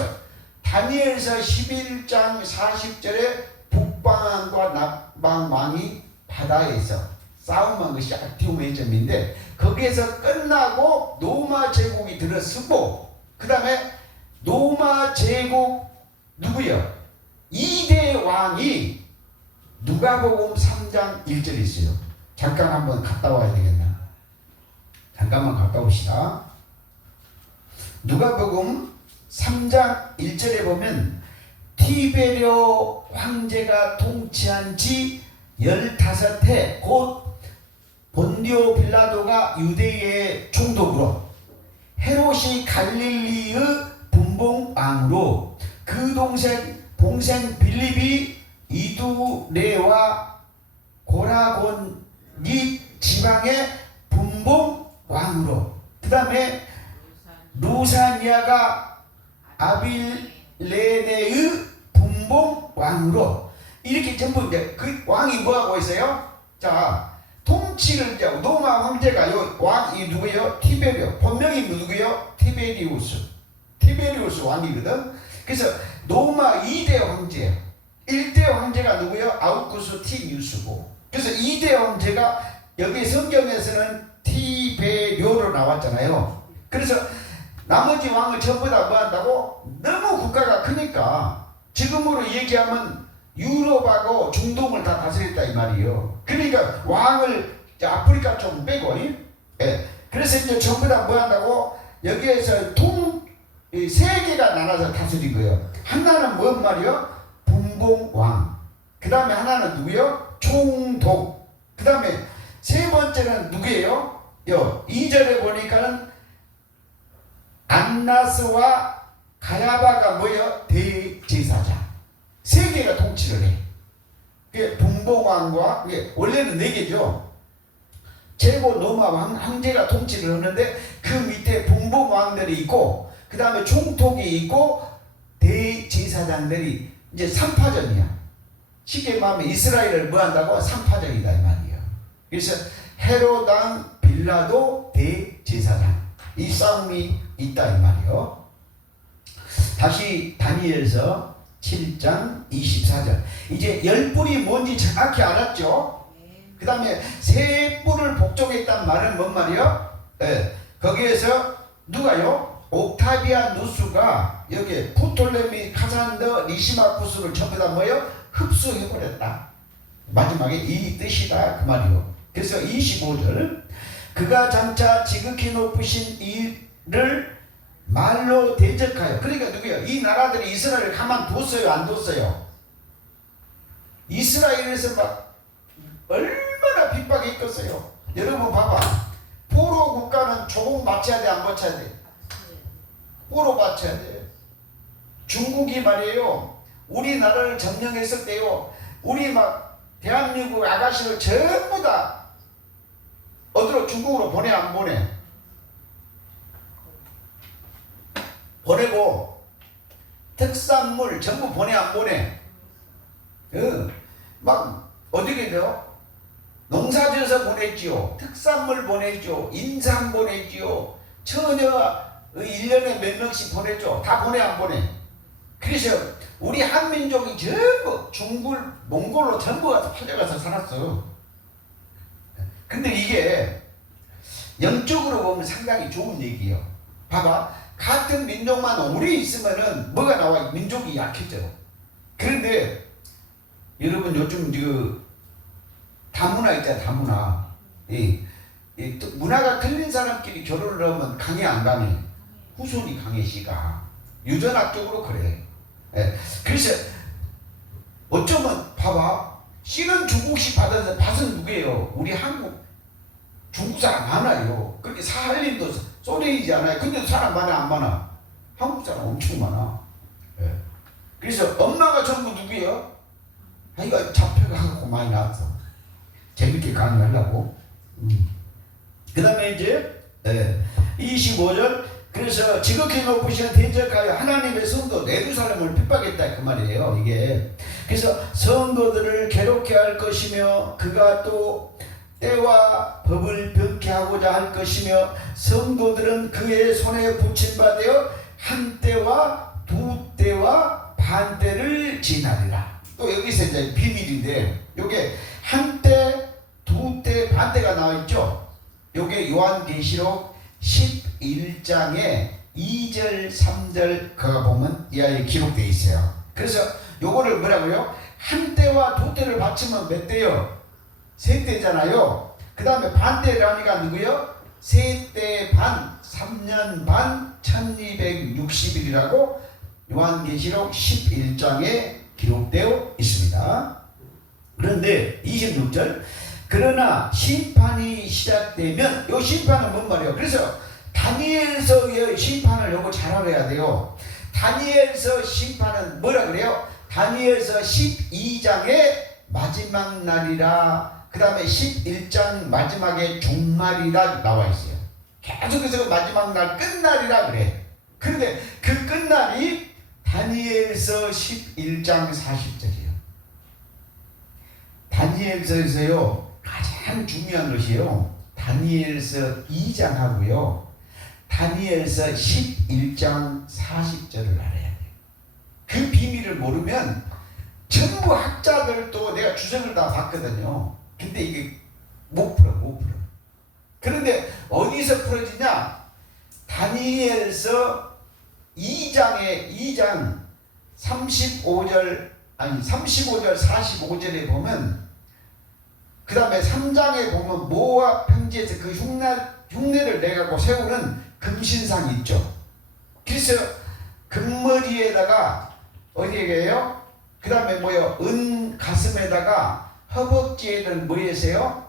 다니엘서 11장 40절에 북방왕과 남방왕이 바다에서 싸움한 것이 악티움의 점인데, 거기에서 끝나고 로마 제국이 들어서고, 그 다음에 로마 제국 누구요? 2대 왕이 누가복음 3장 1절에 있어요. 잠깐 한번 갔다 와야 되겠나? 잠깐만 갔다 옵시다. 누가복음 3장 1절에 보면 티베리오 황제가 통치한 지 15해 곧 본디오 빌라도가 유대의 총독으로, 헤롯이 갈릴리의 분봉왕으로, 그 동생 빌립이 이두레와 고라곤이 지방의 분봉왕으로, 그 다음에 루사니아가 아빌레네의 분봉왕으로, 이렇게 전부 이제 그 왕이 뭐하고 있어요? 자, 통치를 이제 로마 황제가 요 왕이 누구예요? 티베리오. 본명이 누구예요? 티베리우스 왕이거든. 그래서 로마 2대 황제야. 1대 황제가 누구예요? 아우구스티누스고. 그래서 2대 황제가 여기 성경에서는 티베리오로 나왔잖아요. 그래서 나머지 왕을 전부 다 뭐 한다고? 너무 국가가 크니까 지금으로 얘기하면 유럽하고 중동을 다 다스렸다 이 말이에요. 그러니까 왕을 아프리카 좀 빼고, 예. 그래서 이제 전부 다 뭐 한다고? 여기에서 세 개가 나눠서 다스린 거예요. 하나는 뭔 말이요? 분봉왕. 그 다음에 하나는 누구요? 총독. 그 다음에 세 번째는 누구예요? 2절에 보니까는 안나스와 가야바가 뭐예요? 대제사장. 세 개가 통치를 해. 그게 분봉왕과, 원래는 네 개죠. 제고 로마 황제가 통치를 하는데 그 밑에 분봉왕들이 있고, 그 다음에 총독이 있고, 대제사장들이 이제 3파전이야. 쉽게 말하면 이스라엘을 뭐 한다고? 3파전이다 이 말이에요. 그래서 헤롯왕, 빌라도, 대제사장, 이 싸움이 있다 이 말이에요. 다시 다니엘서 7장 24절. 이제 10뿔이 뭔지 정확히 알았죠? 그 다음에 세 뿔을 복종했단 말은 뭔 말이요? 네. 거기에서 누가요? 옥타비아 누스가 여기 프톨레미 카산더 리시마쿠스를 전부 다 뭐예요? 흡수해버렸다. 마지막에 이 뜻이다 그 말이요. 그래서 25절, 그가 장차 지극히 높으신 이를 말로 대적하여. 그러니까 누구예요? 이 나라들이 이스라엘을 가만뒀어요? 안 뒀어요? 이스라엘에서 막 얼마나 핍박했겠어요. 여러분 봐봐. 포로 국가는 조공 바쳐야 돼, 안 바쳐야 돼? 포로 바쳐야 돼. 중국이 말이에요, 우리나라를 점령했을 때요, 우리 막 대한민국 아가씨를 전부 다 어디로? 중국으로 보내 안 보내? 보내고, 특산물 전부 보내 안 보내? 막 어디게 돼요? 농사지어서 보냈지요. 특산물 보냈죠. 인삼 보냈지요. 처녀 1년에 몇 명씩 보냈죠. 다 보내 안 보내? 그래서 우리 한민족이 전부 중국, 몽골로 전부 가서 팔려가서 살았어. 근데 이게 영적으로 보면 상당히 좋은 얘기예요. 봐봐. 같은 민족만 오래 있으면은 뭐가 나와? 민족이 약해져. 그런데 여러분 요즘 그 다문화 있잖아, 다문화. 또 문화가 틀린 사람끼리 결혼을 하면 강해 안 강해? 후손이 강해, 씨가. 유전학적으로 그래. 예. 그래서 어쩌면 봐봐. 씨는 중국식 받아서 밭은 누구예요? 우리 한국 중국 사람 많아요. 그렇게 사할린도 소련이지 않아요. 근데 사람 많아 안 많아? 한국 사람 엄청 많아. 예. 그래서 엄마가 전부 누구예요? 이거 잡혀가고 많이 나왔어. 재밌게 강의하려고. 그 다음에 이제 25절 그래서 지극히 높으신 대적하여 하나님의 성도 예루살렘을 핍박했다 그 말이에요. 이게 그래서 성도들을 괴롭게 할 것이며 그가 또 때와 법을 변케하고자 할 것이며 성도들은 그의 손에 붙임받아 한 때와 두 때와 반 때를 지나리라. 또 여기서 이제 비밀인데 요게 한 때, 두 때, 반 때가 나와 있죠. 요게 요한계시록 11장에 2절, 3절 그거 보면 이 아이에 기록되어 있어요. 그래서 요거를 뭐라고요? 한 때와 두 때를 받치면 몇 때요? 세 때잖아요. 그 다음에 반때라니까 누구요? 세 때 반, 3년 반, 1260일이라고 요한계시록 11장에 기록되어 있습니다. 그런데 26절 그러나 심판이 시작되면 요 심판은 뭔 말이에요? 그래서 다니엘서의 심판을 요거 잘 알아야 돼요. 다니엘서 심판은 뭐라 그래요? 다니엘서 12장의 마지막 날이라 그 다음에 11장 마지막에 종말이라 나와 있어요. 계속해서 마지막 날 끝날이라 그래. 그런데 그 끝날이 다니엘서 11장 40절이에요. 다니엘서에서요 가장 중요한 것이요 다니엘서 2장하고요 다니엘서 11장 40절을 알아야 돼요. 그 비밀을 모르면 전부 학자들도 내가 주석을 다 봤거든요. 근데 이게 못 풀어. 그런데 어디서 풀어지냐? 다니엘서 2장 35절 45절에 보면 그 다음에 3장에 보면 모압 평지에서 그 흉내를 내갖고 세우는 금신상이 있죠. 그래서 금머리에다가 어디에게요? 그 다음에 뭐요? 은 가슴에다가 허벅지에는 뭐예세요?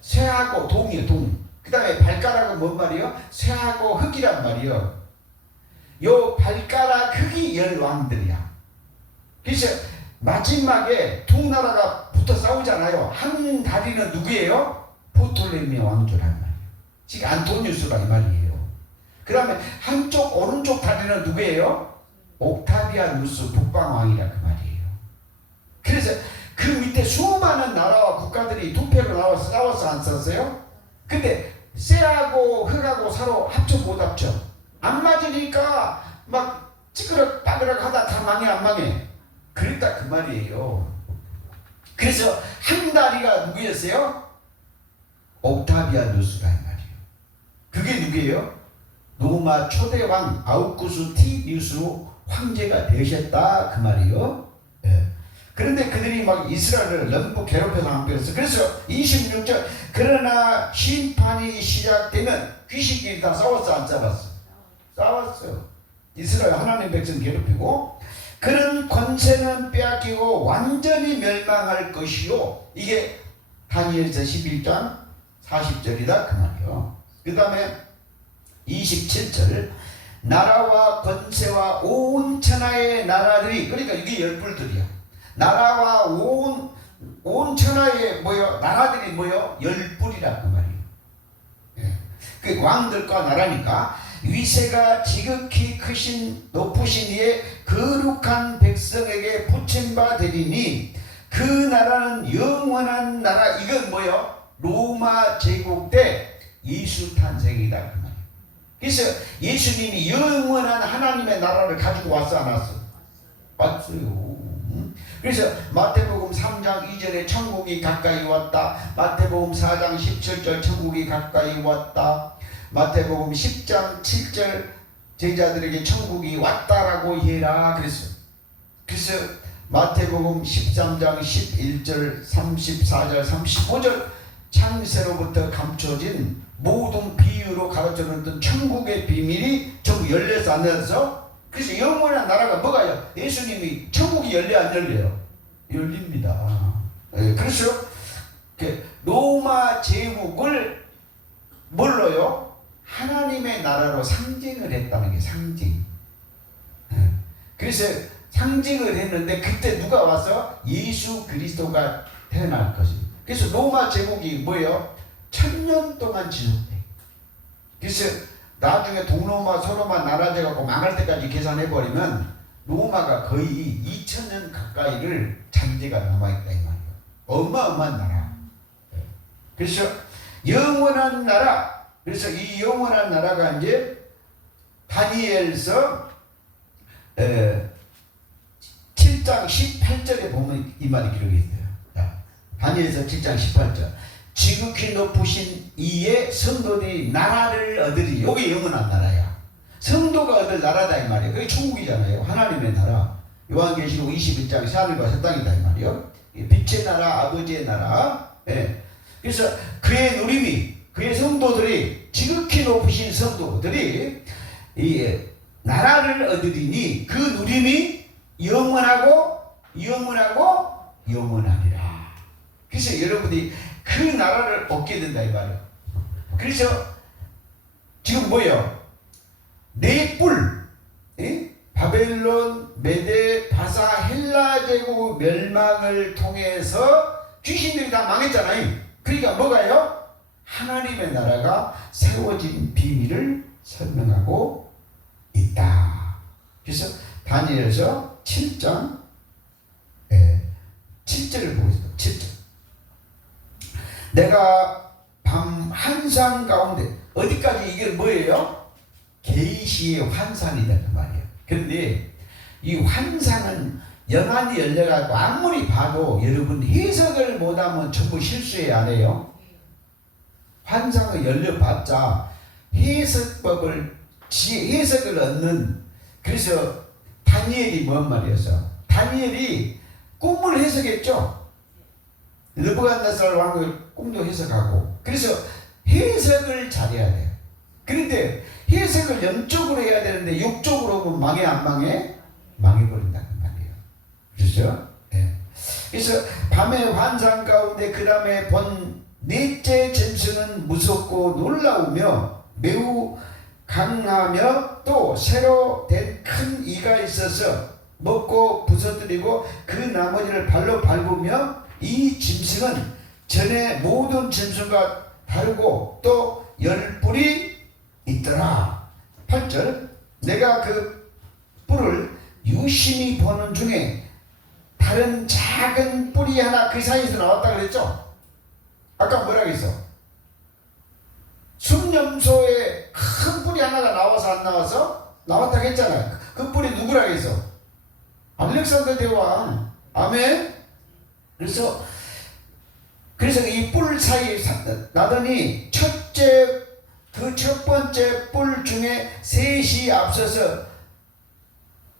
쇠하고 동이에요. 동. 그 다음에 발가락은 뭔 말이요? 쇠하고 흙이란 말이요. 요 발가락 흙이 열왕들이야. 그래서 마지막에 두 나라가 붙어 싸우잖아요. 한 다리는 누구예요? 포톨레미 왕조란 말이에요. 지금 안토니우스가 이 말이에요. 그 다음에 한쪽 오른쪽 다리는 누구예요? 옥타비아누스 북방왕이라 그 말이에요. 그래서 그 밑에 수많은 나라와 국가들이 투표로 나와서 싸워서 안 싸웠어요? 근데 쇠하고 흙하고 서로 합쳐 못 합쳐. 안 맞으니까 막 찌그럭 빠그럭 하다 다 망해 안 망해. 그랬다 그 말이에요. 그래서 한 다리가 누구였어요? 옥타비아누스라 이 말이에요. 그게 누구예요? 로마 초대왕 아우구스티누스 황제가 되셨다 그 말이에요. 그런데 그들이 막 이스라엘을 너무 괴롭혀서 안 빼었어. 그래서 26절 그러나 심판이 시작되면 귀신끼리 다 싸웠어 안 싸웠어? 싸웠어. 이스라엘 하나님 백성 괴롭히고 그런 권세는 빼앗기고 완전히 멸망할 것이요. 이게 다니엘서 11장 40절이다 그 말이요. 그 다음에 27절 나라와 권세와 온 천하의 나라들이 그러니까 이게 열불들이야. 나라와 온 천하의 뭐요? 나라들이 뭐요? 열불이라 그 말이에요. 그 왕들과 나라니까 위세가 지극히 크신 높으신 이의 거룩한 백성에게 붙임바 되리니 그 나라는 영원한 나라. 이건 뭐요? 로마 제국 때 예수 탄생이다 그 말이에요. 그래서 예수님이 영원한 하나님의 나라를 가지고 왔어 안 왔어? 왔어요. 그래서 마태복음 3장 2절에 천국이 가까이 왔다. 마태복음 4장 17절 천국이 가까이 왔다. 마태복음 10장 7절 제자들에게 천국이 왔다라고 해라 그랬어요. 그래서 마태복음 13장 11절 34절 35절 창세로부터 감춰진 모든 비유로 가르쳐놓던 천국의 비밀이 전부 열려서 안 열려서 그래서 영원한 나라가 뭐가요? 예수님이 천국이 열려 안 열려요? 열립니다. 예, 그래서 로마 제국을 뭘로요? 하나님의 나라로 상징을 했다는 게 상징. 예, 그래서 상징을 했는데 그때 누가 와서 예수 그리스도가 태어날 것입니다. 그래서 로마 제국이 뭐예요? 1000년 동안 지속돼. 그래서 나중에 동로마 서로마 나라 돼갖고 망할 때까지 계산해버리면 로마가 거의 2000년 가까이를 잔재가 남아있다 이 말이에요. 어마어마한 나라. 그래서 영원한 나라. 그래서 이 영원한 나라가 이제 다니엘서 7장 18절에 보면 이 말이 기록이 있어요. 다니엘서 7장 18절. 지극히 높으신 이의 성도들이 나라를 얻으리. 이게 영원한 나라야. 성도가 얻을 나라다 이 말이에요. 그게 천국이잖아요. 하나님의 나라. 요한계시록 21장 하늘과 새 땅이다 이 말이에요. 빛의 나라, 아버지의 나라. 예. 그래서 그의 누림이, 그의 성도들이, 지극히 높으신 성도들이 이 나라를 얻으리니 그 누림이 영원하고 영원하리라. 그래서 여러분이 그 나라를 얻게 된다 이 말이에요. 그래서 지금 뭐예요? 네 뿔, 바벨론, 메데, 바사, 헬라 제국 멸망을 통해서 귀신들이 다 망했잖아요. 그러니까 뭐가요? 하나님의 나라가 세워진 비밀을 설명하고 있다. 그래서 다니엘서 7장 7절을 보고 있습니다. 7절. 내가 밤 환상 가운데, 어디까지 이게 뭐예요? 계시의 환상이다 그 말이에요. 그런데 이 환상은 영안이 열려가지고 아무리 봐도 여러분 해석을 못하면 전부 실수해야 안 해요. 환상을 열려봤자 해석을 얻는. 그래서 다니엘이 뭔 말이었어? 다니엘이 꿈을 해석했죠. 느부갓네살 왕의 꿈도 해석하고. 그래서 해석을 잘해야 돼요. 그런데 해석을 영적으로 해야 되는데 육적으로 하면 망해 안 망해? 망해버린다는 말이에요. 그렇죠? 네. 그래서 밤의 환상 가운데 그 다음에 본 넷째 짐승은 무섭고 놀라우며 매우 강하며 또 새로 된 큰 이가 있어서 먹고 부서뜨리고 그 나머지를 발로 밟으며 이 짐승은 전에 모든 짐승과 다르고 또 10뿔이 있더라. 8절. 내가 그 뿔을 유심히 보는 중에 다른 작은 뿔이 하나 그 사이에서 나왔다 그랬죠? 아까 뭐라 그랬어? 숭염소에 큰 뿔이 하나가 나와서 안 나와서? 나왔다고 했잖아요. 그 뿔이 누구라 그랬어? 알렉산더 대왕. 아멘? 그래서 이 뿔 사이에 나더니 그 첫 번째 뿔 중에 셋이 앞서서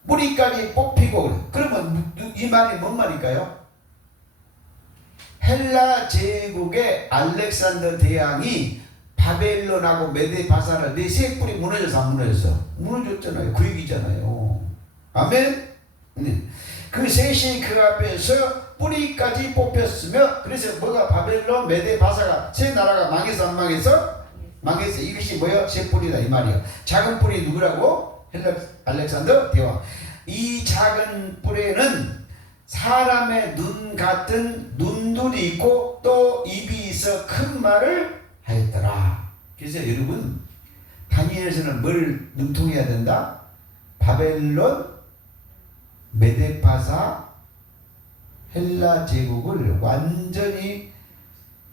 뿌리까지 뽑히고. 그러면 이 말이 뭔 말일까요? 헬라 제국의 알렉산더 대왕이 바벨론하고 메데 바사를 네 세 뿔이 무너져서 안 무너졌어? 무너졌잖아요. 그 얘기잖아요. 아멘? 네. 그 셋이 그 앞에서 뿌리까지 뽑혔으며, 그래서 뭐가 바벨론, 메데 바사가 세 나라가 망해서 안 망해서? 망해서. 이것이 뭐야? 세 뿔이다 이 말이야. 작은 뿔이 누구라고? 알렉산더 대왕. 이 작은 뿔에는 사람의 눈 같은 눈들이 있고 또 입이 있어 큰 말을 하였더라. 그래서 여러분 다니엘서는 뭘 능통해야 된다? 바벨론, 메데파사, 헬라 제국을 완전히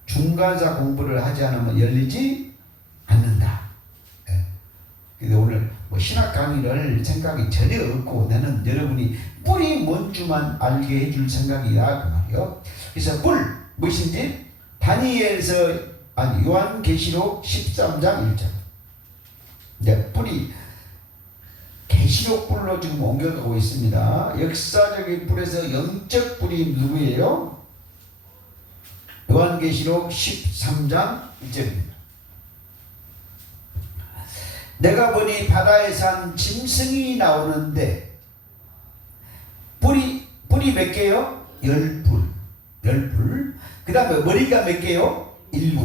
중간사 공부를 하지 않으면 열리지 않는다. 근데 오늘 뭐 신학 강의를 생각이 전혀 없고 나는 여러분이 뿔이 뭔 줄만 알게 해줄 생각이다 그 말이요. 그래서 뿔 무엇인지 요한계시록 13장 1절. 이제 뿔이 계시록 뿔로 지금 옮겨가고 있습니다. 역사적인 뿔에서 영적 뿔이 누구예요? 요한계시록 13장 1절입니다. 내가 보니 바다에서 한 짐승이 나오는데 뿔이 몇 개요? 10뿔. 그 다음에 머리가 몇 개요? 7.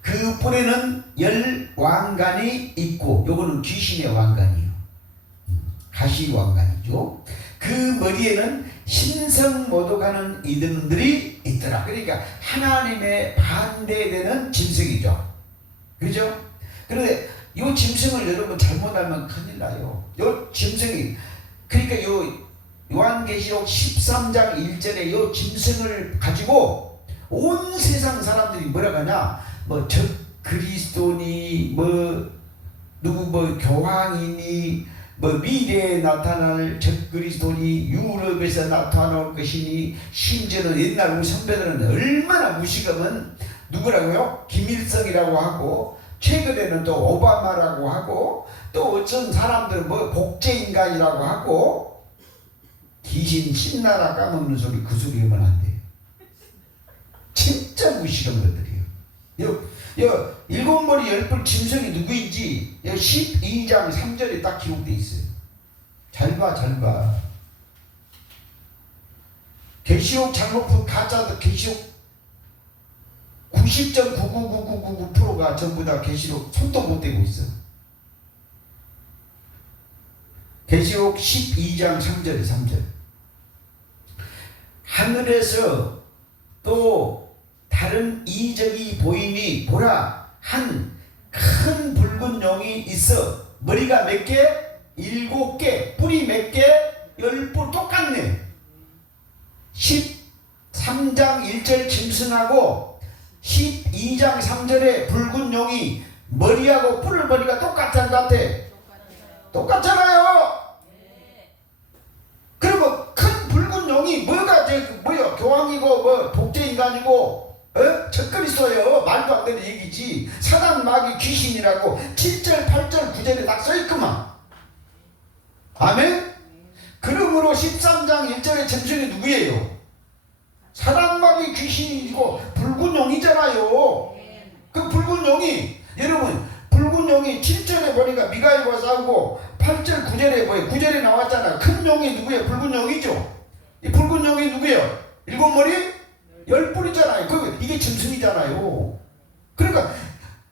그 뿔에는 10왕관이 있고, 요거는 귀신의 왕관이에요. 가시왕관이죠. 그 머리에는 신성모독하는 이름들이 있더라. 그러니까 하나님의 반대되는 짐승이죠. 그죠? 그런데 이 짐승을 여러분 잘못 알면 큰일 나요. 이 짐승이, 그러니까 요한계시록 13장 1절에 이 짐승을 가지고 온 세상 사람들이 뭐라고 하냐, 뭐 적 그리스도니, 누구 교황이니, 미래에 나타날 적 그리스도니, 유럽에서 나타날 것이니, 심지어는 옛날 우리 선배들은 얼마나 무식하면 누구라고요? 김일성이라고 하고, 최근에는 또 오바마라고 하고, 또 어떤 사람들은 복제인간이라고 하고, 귀신 신나라 까먹는 소리, 그 소리 하면 안 돼요. 진짜 무식한 것들이에요. 일곱 머리 10뿔 짐승이 누구인지 12장 3절에 딱 기록되어 있어요. 잘 봐. 계시록 장로프 가짜도 계시록 90.99999%가 전부 다 계시록 손도 못 대고 있어. 계시록 12장 3절. 하늘에서 또 다른 이적이 보이니 보라, 한 큰 붉은 용이 있어. 머리가 몇 개? 7개. 뿔이 몇 개? 10뿔. 똑같네. 13장 1절 짐승하고 12장 3절에 붉은 용이 머리하고 뿔 머리가 똑같은 것 같아. 똑같잖아요. 그리고 큰 붉은 용이 뭐야? 교황이고 복제인간이고 적그리스도예요. 말도 안 되는 얘기지. 사단 마귀 귀신이라고 7절 8절 9절에 딱 써있구만. 아멘. 그러므로 13장 1절의 짐승이 누구예요? 사단 마귀 귀신이고 붉은 용이잖아요. 그 붉은 용이, 여러분, 붉은 용이 7절에 보니까 미가엘과 싸우고 8절 9절에 9절에 나왔잖아. 큰 용이 누구예요? 붉은 용이죠. 이 붉은 용이 누구예요? 7머리 10뿔이잖아요. 이게 짐승이잖아요. 그러니까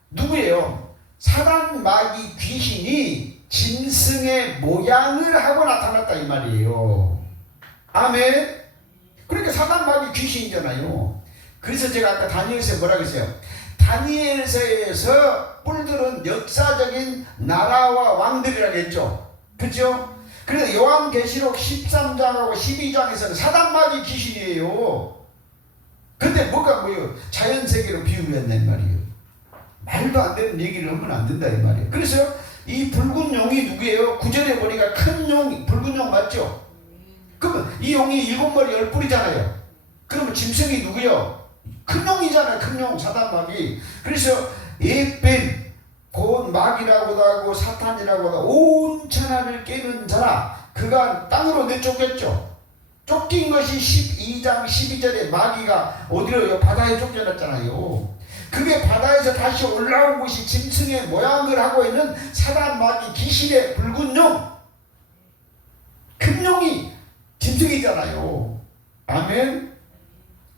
누구예요? 사단 마귀 귀신이 짐승의 모양을 하고 나타났다 이 말이에요. 아멘. 그러니까 사단 마귀 귀신이잖아요. 그래서 제가 아까 다니엘서에 뭐라고 했어요? 다니엘서에서 뿔들은 역사적인 나라와 왕들이라고 했죠. 그렇죠? 그래서 요한계시록 13장하고 12장에서는 사단 마귀 귀신이에요. 근데 뭐가 자연세계로 비유했단 말이에요. 말도 안 되는 얘기를 하면 안 된다 이 말이에요. 그래서 이 붉은 용이 누구예요? 9절에 보니까 큰 용, 붉은 용 맞죠? 그러면 이 용이 7머리 10뿔이잖아요. 그러면 짐승이 누구요? 큰 용이잖아요. 큰 용, 사단 마귀. 그래서 에벤, 곧 마귀라고도 하고 사탄이라고도 하고 온 천하를 깨는 자라, 그가 땅으로 내쫓겼죠. 쫓긴 것이 12장 12절에 마귀가 어디로? 바다에 쫓겨났잖아요. 그게 바다에서 다시 올라온 것이 짐승의 모양을 하고 있는 사단 마귀 귀신의 붉은 용, 큰 용이 짐승이잖아요. 아멘.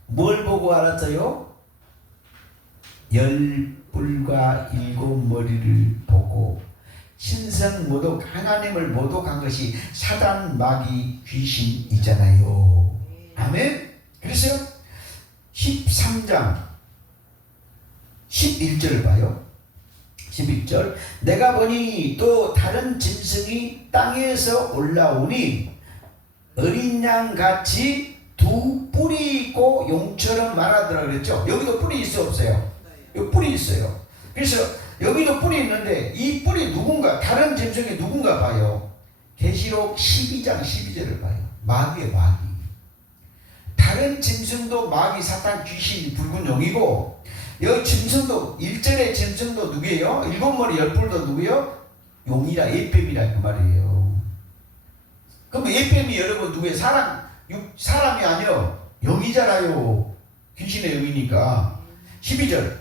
뭘 보고 알았어요? 10뿔과 7머리를 보고 신성모독, 하나님을 모독한 것이 사단 마귀 귀신이잖아요. 아멘. 그래서 13장 11절을 봐요. 11절, 내가 보니 또 다른 짐승이 땅에서 올라오니 어린 양같이 두 뿔이 있고 용처럼 말하더라 그랬죠. 여기도 뿔이 있어 없어요? 여기 뿔이 있어요. 그래서 여기도 뿔이 있는데 이 뿔이 누군가, 다른 짐승이 누군가 봐요. 계시록 12장 12절을 봐요. 마귀의 마귀. 다른 짐승도 마귀, 사탄, 귀신, 붉은 용이고, 여기 짐승도 1절의 짐승도 누구예요? 7머리 10뿔도 누구예요? 용이라, 에뱀이라 그 말이에요. 그럼 에뱀이 여러분 누구예요? 사람이 아니요, 영이잖아요. 귀신의 영이니까. 12절,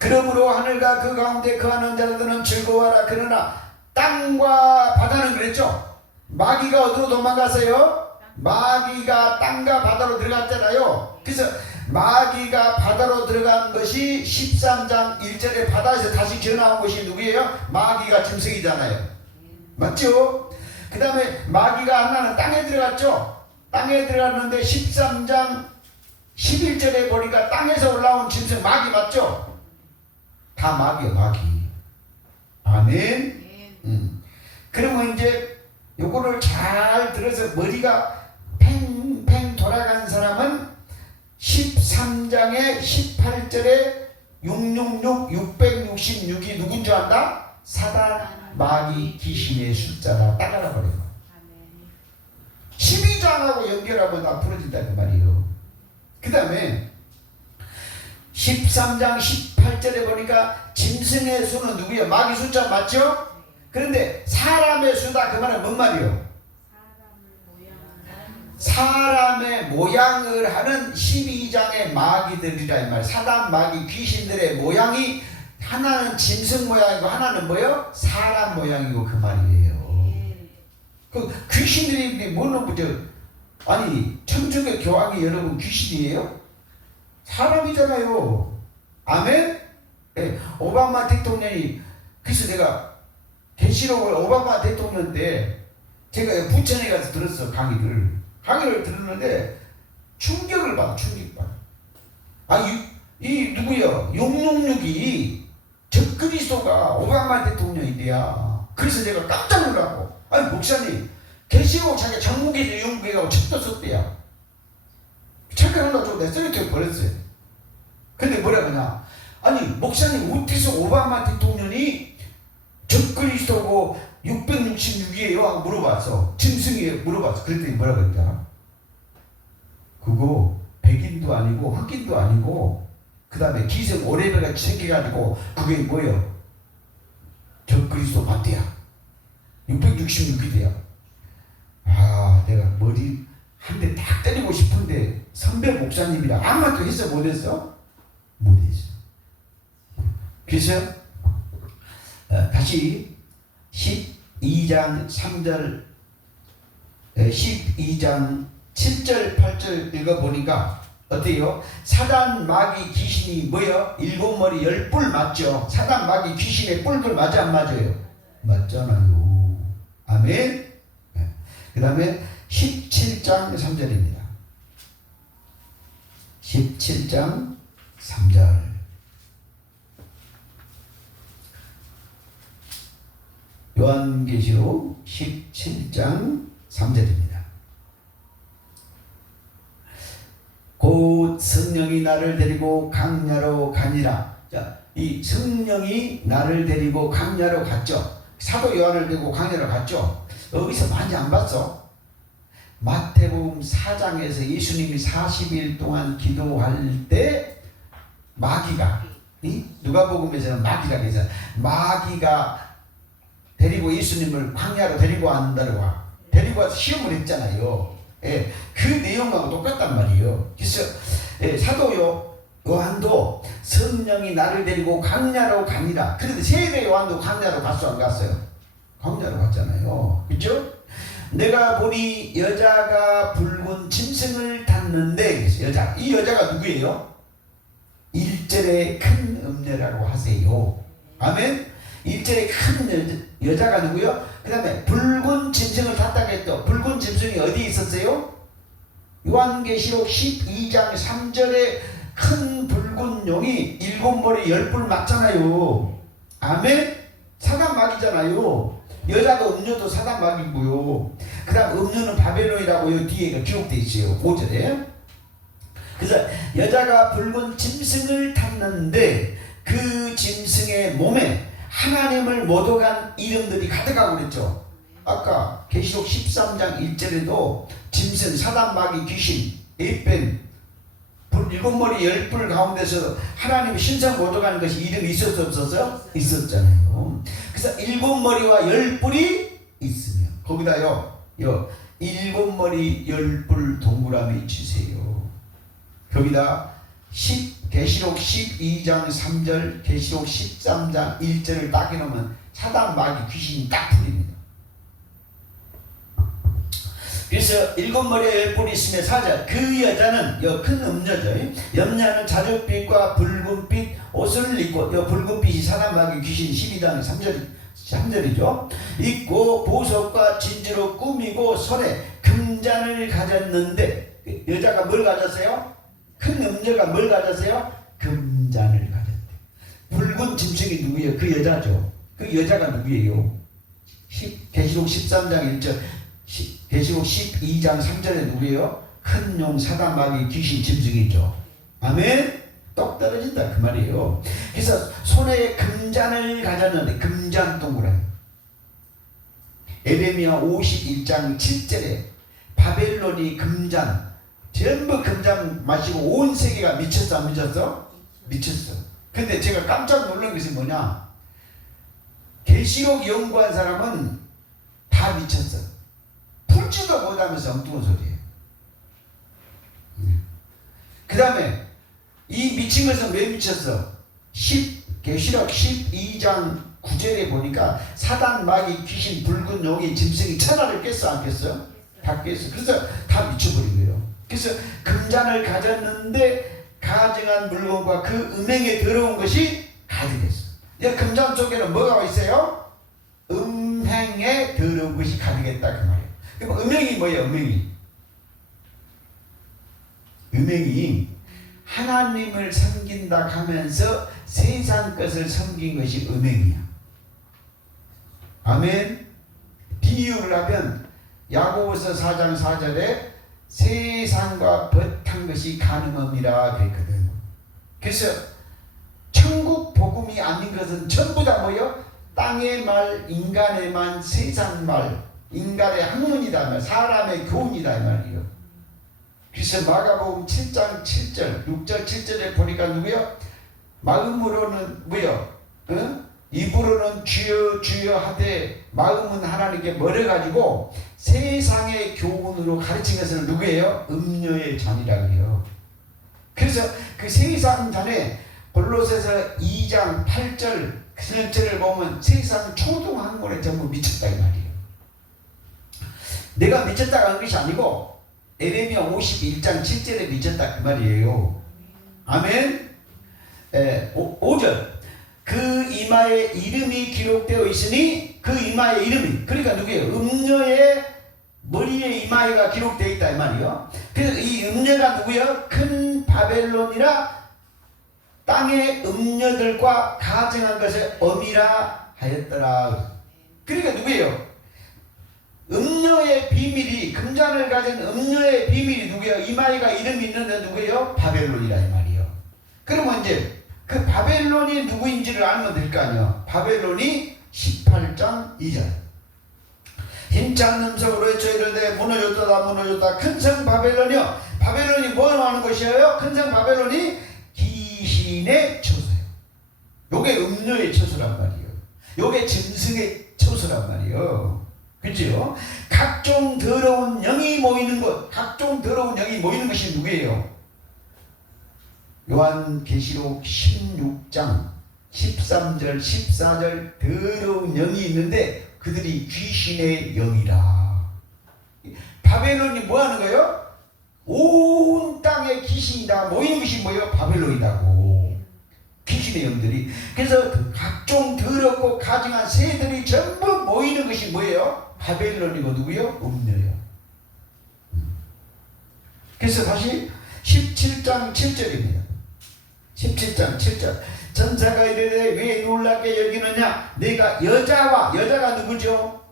그러므로 하늘과 그 가운데 거하는 자들은 즐거워하라. 그러나 땅과 바다는 그랬죠. 마귀가 어디로 도망갔어요? 마귀가 땅과 바다로 들어갔잖아요. 그래서 마귀가 바다로 들어간 것이 13장 1절에 바다에서 다시 기어나온 것이 누구예요? 마귀가 짐승이잖아요. 맞죠? 그 다음에 마귀가 하나는 땅에 들어갔죠. 땅에 들어갔는데 13장 11절에 보니까 땅에서 올라온 짐승 마귀 맞죠? 다 마귀야, 마귀. 아멘. 그러면 이제 요거를 잘 들어서 머리가 팽팽 돌아간 사람은 13장의 18절에 666, 666이 누군 줄 안다? 사단, 마귀, 귀신의 숫자라 딱 알아버려요. 12장하고 연결하면 다 풀어진다 그 말이에요. 그 다음에 13장 18절에 보니까 짐승의 수는 누구예요? 마귀 숫자 맞죠? 그런데 사람의 수다 그 말은 뭔 말이에요? 사람의 모양을 하는 12장의 마귀들이라 이 말이에요. 사단, 마귀, 귀신들의 모양이 하나는 짐승 모양이고 하나는 뭐예요? 사람 모양이고 그 말이에요. 그 귀신들이 뭐는 보죠? 아니 천주교 교황이 여러분 귀신이에요? 사람이잖아요. 아멘? 네, 오바마 대통령이 그래서 내가 계시록을 오바마 대통령 때 제가 부천에 가서 들었어. 강의를 들었는데 충격을 받아. 이 누구요? 666이 적그리스도가 오바마 대통령인데야. 그래서 제가 깜짝 놀라고. 아니 목사님 계시록 자기가 장무계에서 연구해가고 책도 썼대야. 책을 하나 좀 내 쓰레기통에 버렸어요. 근데 뭐라 그러냐? 아니 목사님 어디서 오바마 대통령이 적그리스도고 666이에요 하고 물어봤어. 짐승이에요 물어봤어. 그랬더니 뭐라 그랬잖아. 그거 백인도 아니고 흑인도 아니고 그 다음에 기생 오래배가 생겨가지고 그게 뭐예요? 적그리스도 맞대야. 666이 돼요. 아 내가 머리 한 대 딱 때리고 싶은데 선배 목사님이라 아무것도 했어 못했어? 못했어. 그래서 다시 12장 3절 12장 7절 8절 읽어보니까 어때요? 사단 마귀 귀신이 뭐요? 7머리 10뿔 맞죠? 사단 마귀 귀신의 뿔들 맞아 안 맞아요? 맞잖아요. 아멘. 그 다음에 17장 3절입니다. 17장 3절 요한계시록 17장 3절입니다. 곧 성령이 나를 데리고 강야로 가니라. 자, 이 성령이 나를 데리고 강야로 갔죠. 사도 요한을 데리고 강야로 갔죠. 여기서 많이 안 봤어. 마태복음 4장에서 예수님이 40일 동안 기도할 때 마귀가 누가복음에서는 마귀라고 해서 마귀가 데리고 예수님을 광야로 데리고 와서 시험을 했잖아요. 예, 그 내용하고 똑같단 말이에요. 그래서 사도 요한도 성령이 나를 데리고 광야로 가니라. 그런데 세례 요한도 광야로 갔어 안 갔어요? 광야로 갔잖아요. 그렇죠? 내가 보니 여자가 붉은 짐승을 탔는데 이 여자가 누구예요? 1절에 큰 음녀라고 하세요. 아멘. 1절에 큰 여자가 누구요? 그 다음에 붉은 짐승을 탔다고 했죠. 붉은 짐승이 어디 있었어요? 요한계시록 12장 3절에 큰 붉은 용이 7머리 10뿔 맞잖아요. 아멘. 사단 마귀잖아요. 여자도 음료도 사단 마귀고요. 그 다음 음료는 바벨론이라고 요 뒤에 기록되어 있어요. 5절에. 그래서 여자가 붉은 짐승을 탔는데 그 짐승의 몸에 하나님을 모독한 이름들이 가득하고 그랬죠. 아까 계시록 13장 1절에도 짐승, 사단, 마귀, 귀신, 에이펜, 7머리 10뿔 가운데서 하나님의 신상 모독하는 것이 이름이 있었어 없었어요? 있었잖아요. 그래서 7머리와 10뿔이 있으며 거기다요 7머리 10뿔 동그라미 치세요. 거기다 계시록 12장 3절, 계시록 13장 1절을 딱 해놓으면 사단 마귀 귀신이 딱 풀립니다. 그래서 일곱 머리에 열 뿔이 있으며 사자, 그 여자는 큰 음녀죠. 염려는 자줏빛과 붉은빛 옷을 입고, 붉은빛이 사단 마귀 귀신 12장 3절이죠. 입고 보석과 진주로 꾸미고 손에 금잔을 가졌는데, 여자가 뭘 가졌어요? 큰 음녀가 뭘 가졌어요? 금잔을 가졌대. 붉은 짐승이 누구예요? 그 여자죠. 그 여자가 누구예요? 계시록 13장 1절, 계시록 12장 3절에 누구예요? 큰 용 사단 마귀 귀신 짐승이죠. 아멘. 똑 떨어진다 그 말이에요. 그래서 손에 금잔을 가졌는데, 금잔 동그라미. 에레미야 51장 7절에 바벨론이 금잔, 전부 금잔 마시고 온 세계가 미쳤어 안 미쳤어? 미쳤어. 근데 제가 깜짝 놀란 것이 뭐냐, 계시록 연구한 사람은 다 미쳤어. 풀지도 못하면서 엉뚱한 소리예요. 그 다음에 이 미친 것은 왜 미쳤어? 계시록 12장 9절에 보니까 사단 마귀 귀신 붉은 용이 짐승이 천하를 깼어 안 깼어? 다 깼어. 그래서 다 미쳐버린 거예요. 그래서 금잔을 가졌는데 가증한 물건과 그 음행에 들어온 것이 가득했어. 금잔 속에는 뭐가 있어요? 음행에 들어온 것이 가득했다 그 말이에요. 그럼 음행이 뭐예요? 음행이 하나님을 섬긴다 하면서 세상 것을 섬긴 것이 음행이야. 아멘. 비유를 하면 야고보서 4장 4절에 세상과 벗한 것이 가능함이라 그랬거든. 그래서 천국 복음이 아닌 것은 전부 다 뭐예요? 땅의 말, 인간의 말, 세상 말, 인간의 학문이다, 사람의 교훈이다 이 말이에요. 그래서 마가복음 7장 7절, 6절 7절에 보니까 누구요? 마음으로는 뭐요? 입으로는 주여 주여 하되 마음은 하나님께 멀어가지고 세상의 교훈으로 가르친 것은 누구예요? 음녀의 잔이라고 해요. 그래서 그 세상 잔에 골로새서 2장 8절 그 전체를 보면 세상 초등학문에 전부 미쳤다 이 말이에요. 내가 미쳤다고 하는 것이 아니고 에레미야 51장 7절에 미쳤다 그 말이에요. 아멘. 5절 그 이마에 이름이 기록되어 있으니, 그 이마에 이름이 그러니까 누구예요? 음녀의 머리에 이마에가 기록되어 있다 이 말이에요. 그래서 이 음녀가 누구예요? 큰 바벨론이라 땅의 음녀들과 가증한 것을 엄이라 하였더라. 그러니까 누구예요? 음녀의 비밀이, 금잔을 가진 음녀의 비밀이 누구예요? 이마에가 이름이 있는데 누구예요? 바벨론이라 이 말이에요. 그러면 이제 그 바벨론이 누구인지를 알면 될 거 아니에요. 바벨론이 18장 2절 힘찬 음성으로 외쳐 이르되 무너졌다 큰 성 바벨론이요. 바벨론이 뭐 하는 것이에요? 큰 성 바벨론이 귀신의 처소예요. 요게 음녀의 처소란 말이에요. 요게 짐승의 처소란 말이에요. 그렇죠? 각종 더러운 영이 모이는 것, 각종 더러운 영이 모이는 것이 누구예요? 요한계시록 16장 13절 14절 더러운 영이 있는데 그들이 귀신의 영이라. 바벨론이 뭐 하는 거예요? 온 땅에 귀신이다 모이는 것이 뭐예요? 바벨론이라고. 귀신의 영들이. 그래서 각종 더럽고 가증한 새들이 전부 모이는 것이 뭐예요? 바벨론이고 누구요? 음녀예요. 그래서 다시 17장 7절입니다. 17장 7절 전사가 이르되 왜 놀랍게 여기느냐, 내가 여자가 누구죠?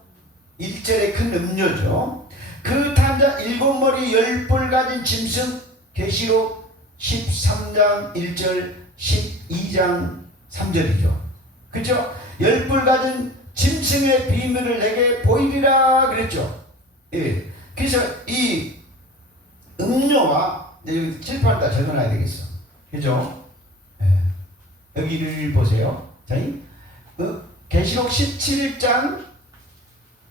1절의 큰 음녀죠. 그 탄자 7머리 10뿔 가진 짐승, 계시록 13장 1절 12장 3절이죠. 그렇죠? 10뿔 가진 짐승의 비밀을 내게 보이리라 그랬죠. 예. 그래서 이 음료와 여기 칠판 다 적어놔야 되겠어. 그죠? 예. 여기를 보세요. 자, 계시록 17장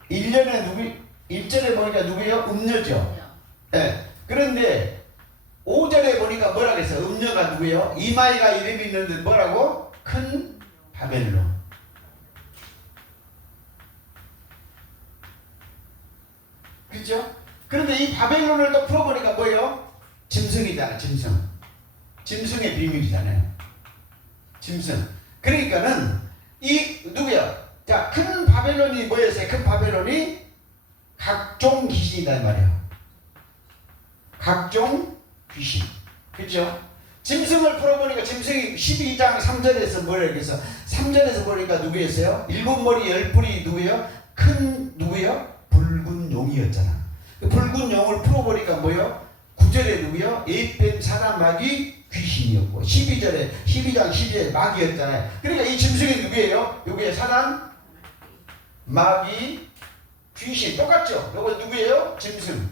1절에 보니까 누구예요? 음료죠. 예. 그런데 5절에 보니까 뭐라 그랬어? 음녀가 누구예요? 이마이가 이름이 있는데 뭐라고? 큰 바벨론. 그렇죠? 그런데 이 바벨론을 또 풀어보니까 뭐예요? 짐승이잖아. 짐승의 비밀이잖아요. 짐승. 그러니까는 이 누구야? 자, 큰 바벨론이 뭐였어요? 큰 바벨론이 각종 귀신이다 이 말이에요. 각종 귀신. 그렇죠? 짐승을 풀어보니까 짐승이 12장 3절에서 뭐라고 했어? 3절에서 보니까 누구였어요? 7머리 10뿔이 누구예요? 큰 누구예요? 붉은 용이었잖아. 그 붉은 용을 풀어보니까 뭐예요? 9절에 누구예요? 에이펜 사단 마귀 귀신이었고 12장 12절에 마귀였잖아요. 그러니까 이 짐승이 누구예요? 여기에 사단 마귀 귀신 똑같죠? 요거 누구예요? 짐승.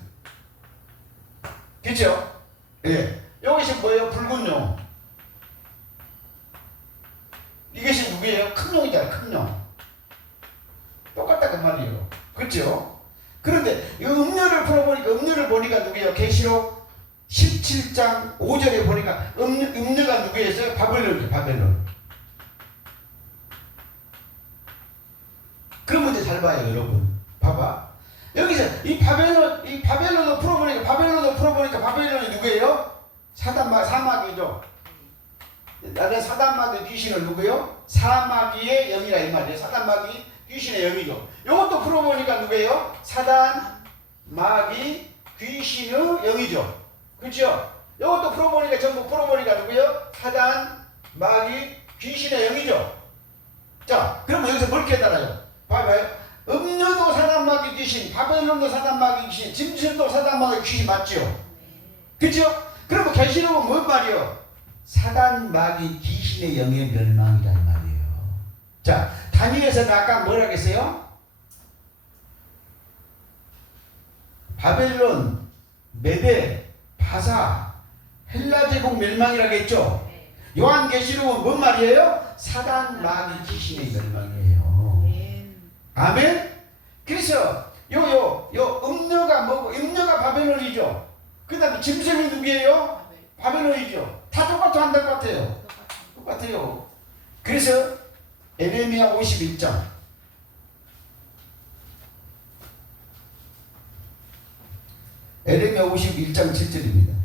그렇죠? 예. 이것이 뭐예요? 붉은 용. 이것이 누구예요? 큰 용이잖아요. 큰 용. 똑같다 그 말이에요. 그렇죠? 그런데 이 음료를 풀어보니까 음료를 보니까 누구예요? 계시록 17장 5절에 보니까 음료가 누구였어요? 바벨론이죠. 바벨론. 그런 문제 잘 봐요, 여러분. 봐봐. 여기서 이 바벨론을 풀어보니까 바벨론이 누구예요? 사마귀죠. 나는 사단마귀 귀신을 누구예요? 사마귀의 영이라 이 말이에요. 사단마귀 귀신의 영이죠. 이것도 풀어보니까 누구예요? 사단마귀 귀신의 영이죠. 그렇죠? 이것도 풀어보니까 전부 풀어보니까 누구예요? 사단마귀 귀신의 영이죠. 자, 그러면 여기서 뭘 깨달아요? 봐봐요. 음료도 사단마귀 귀신, 바벨론도 사단마귀 귀신, 짐승도 사단마귀 귀신 맞죠? 그렇죠? 그러면 계시록은 뭔 말이요? 사단마귀 귀신의 영의 멸망이란 말이에요. 자, 다니엘서는 아까 뭐라고 했어요? 바벨론, 메데, 바사, 헬라제국 멸망이라고 했죠? 요한계시록은 뭔 말이에요? 사단마귀 귀신의 멸망이에요. 아멘? 그래서 요 음녀가 뭐고? 음녀가 바벨론이죠. 그 다음에 짐승이 누구예요? 바벨론이죠. 다 한다 같아요. 똑같아요. 그래서 에레미야 51장 에레미야 51장 7절입니다.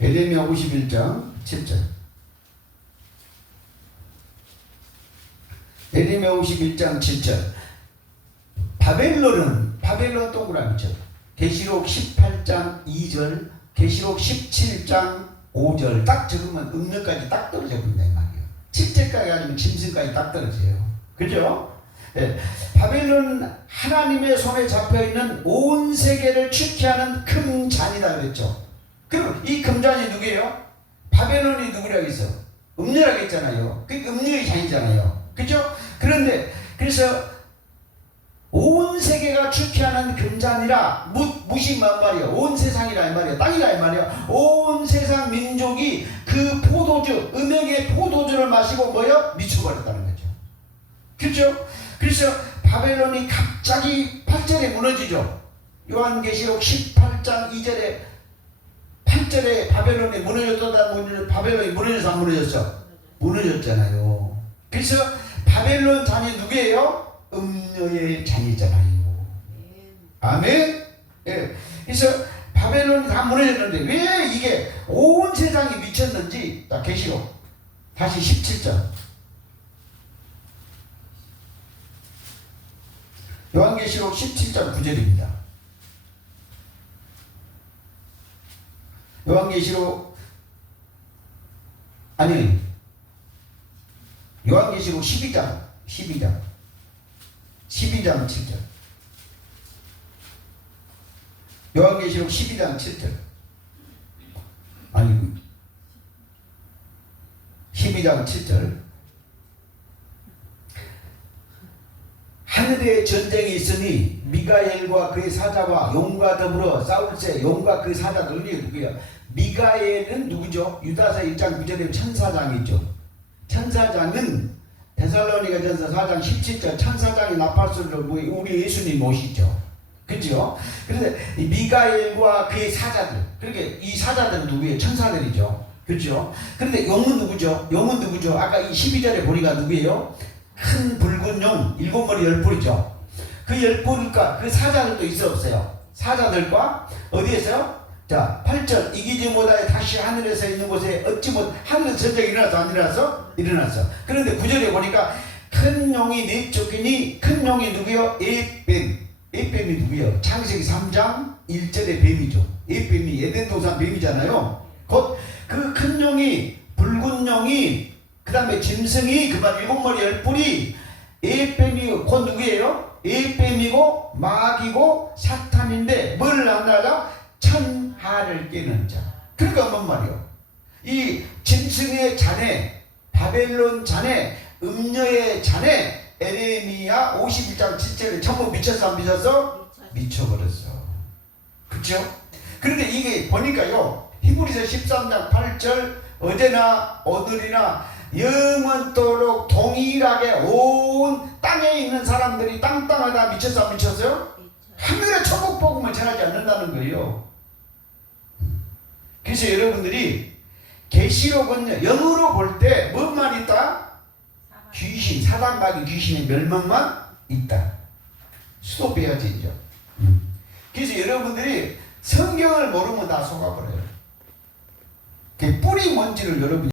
에레미야 51장 7절. 에레미야 51장 7절. 바벨론 동그라미죠. 계시록 18장 2절, 계시록 17장 5절 딱 적으면 음료까지 딱 떨어져 버린다 이 말이에요. 7절까지 아니면 짐승까지 딱 떨어져요. 그죠? 네. 바벨론 하나님의 손에 잡혀있는 온 세계를 축해하는 큰 잔이다 그랬죠. 그럼 이 금잔이 누구예요? 바벨론이 누구라고 했어? 음료라고 했잖아요. 그 음료의 잔이잖아요. 그죠? 그런데 그래서 온 세계가 축해하는 금잔이라 무시 만 말이야. 온 세상이라 이 말이야. 땅이라 이 말이야. 온 세상 민족이 그 포도주, 음행의 포도주를 마시고 뭐요? 미쳐버렸다는 거죠. 그렇죠? 그래서 바벨론이 갑자기 8절에 무너지죠. 요한계시록 18장 2절에 8절에 바벨론이 무너졌다. 바벨론이 무너져서 안 무너졌어? 무너졌잖아요. 그래서 바벨론 잔이 누구예요? 음녀의 잔이잖아요. 아멘. 예. 그래서 바벨론이 다 무너졌는데 왜 이게 온 세상이 미쳤는지 자, 계시록 다시 17장 요한계시록 17장 9절입니다. 요한계시록 12장 7절. 요한계시록 12장 7절. 12장 7절. 하늘에 전쟁이 있으니 미가엘과 그의 사자와 용과 더불어 싸울세. 용과 그 사자들이 누구야? 미가엘은 누구죠? 유다서 1장 9절에 천사장이죠. 천사장은 데살로니가전서 4장 17절 천사장이 나팔소리를 우리 예수님 오시죠. 그죠? 그런데 이 미가엘과 그의 사자들, 그러니까 이 사자들은 누구예요? 천사들이죠. 그렇죠? 그런데 용은 누구죠? 용은 누구죠? 아까 이 12절에 보니까 누구예요? 큰 붉은 용, 7머리 10뿔이죠. 그 10뿔과 그 사자들도 있어 없어요? 사자들과 어디에서요? 자, 8절 이기지 못하여 다시 하늘에서 있는 곳에 얻지 못 하늘에서 전쟁이 일어나서 안 일어나서? 일어났어. 그런데 9절에 보니까 큰 용이 내쫓기니 큰 용이 누구요? 에뱀이 누구요? 창세기 3장 1절의 뱀이죠. 에뱀이 에덴 동산 뱀이잖아요. 곧 그 큰 용이 붉은 용이 그 다음에 짐승이 그만 7머리 10뿔이 에뱀이고 곧 누구예요? 에뱀이고 마귀고 사탄인데 뭘 만나자? 천하를 깨는 자. 그러니까 뭔 말이요? 이 짐승의 자네, 바벨론 자네, 음녀의 자네, 에레미야 51장 7절에 전부 미쳤어 안 미쳤어? 미쳐버렸어. 그렇죠? 그런데 이게 보니까요, 히브리서 13장 8절 어제나 오늘이나 영원토록 동일하게 온 땅에 있는 사람들이 땅땅하다 미쳤어 안 미쳤어요? 하늘의 천국 복음을 전하지 않는다는 거예요. 그래서 여러분들이 계시록은 영으로 볼 때 뭐만 있다? 귀신, 사단마귀 귀신의 멸망만 있다. 수도 빼야지 이제. 그래서 여러분들이 성경을 모르면 다 속아버려요. 그 뿌리 뭔지를 여러분이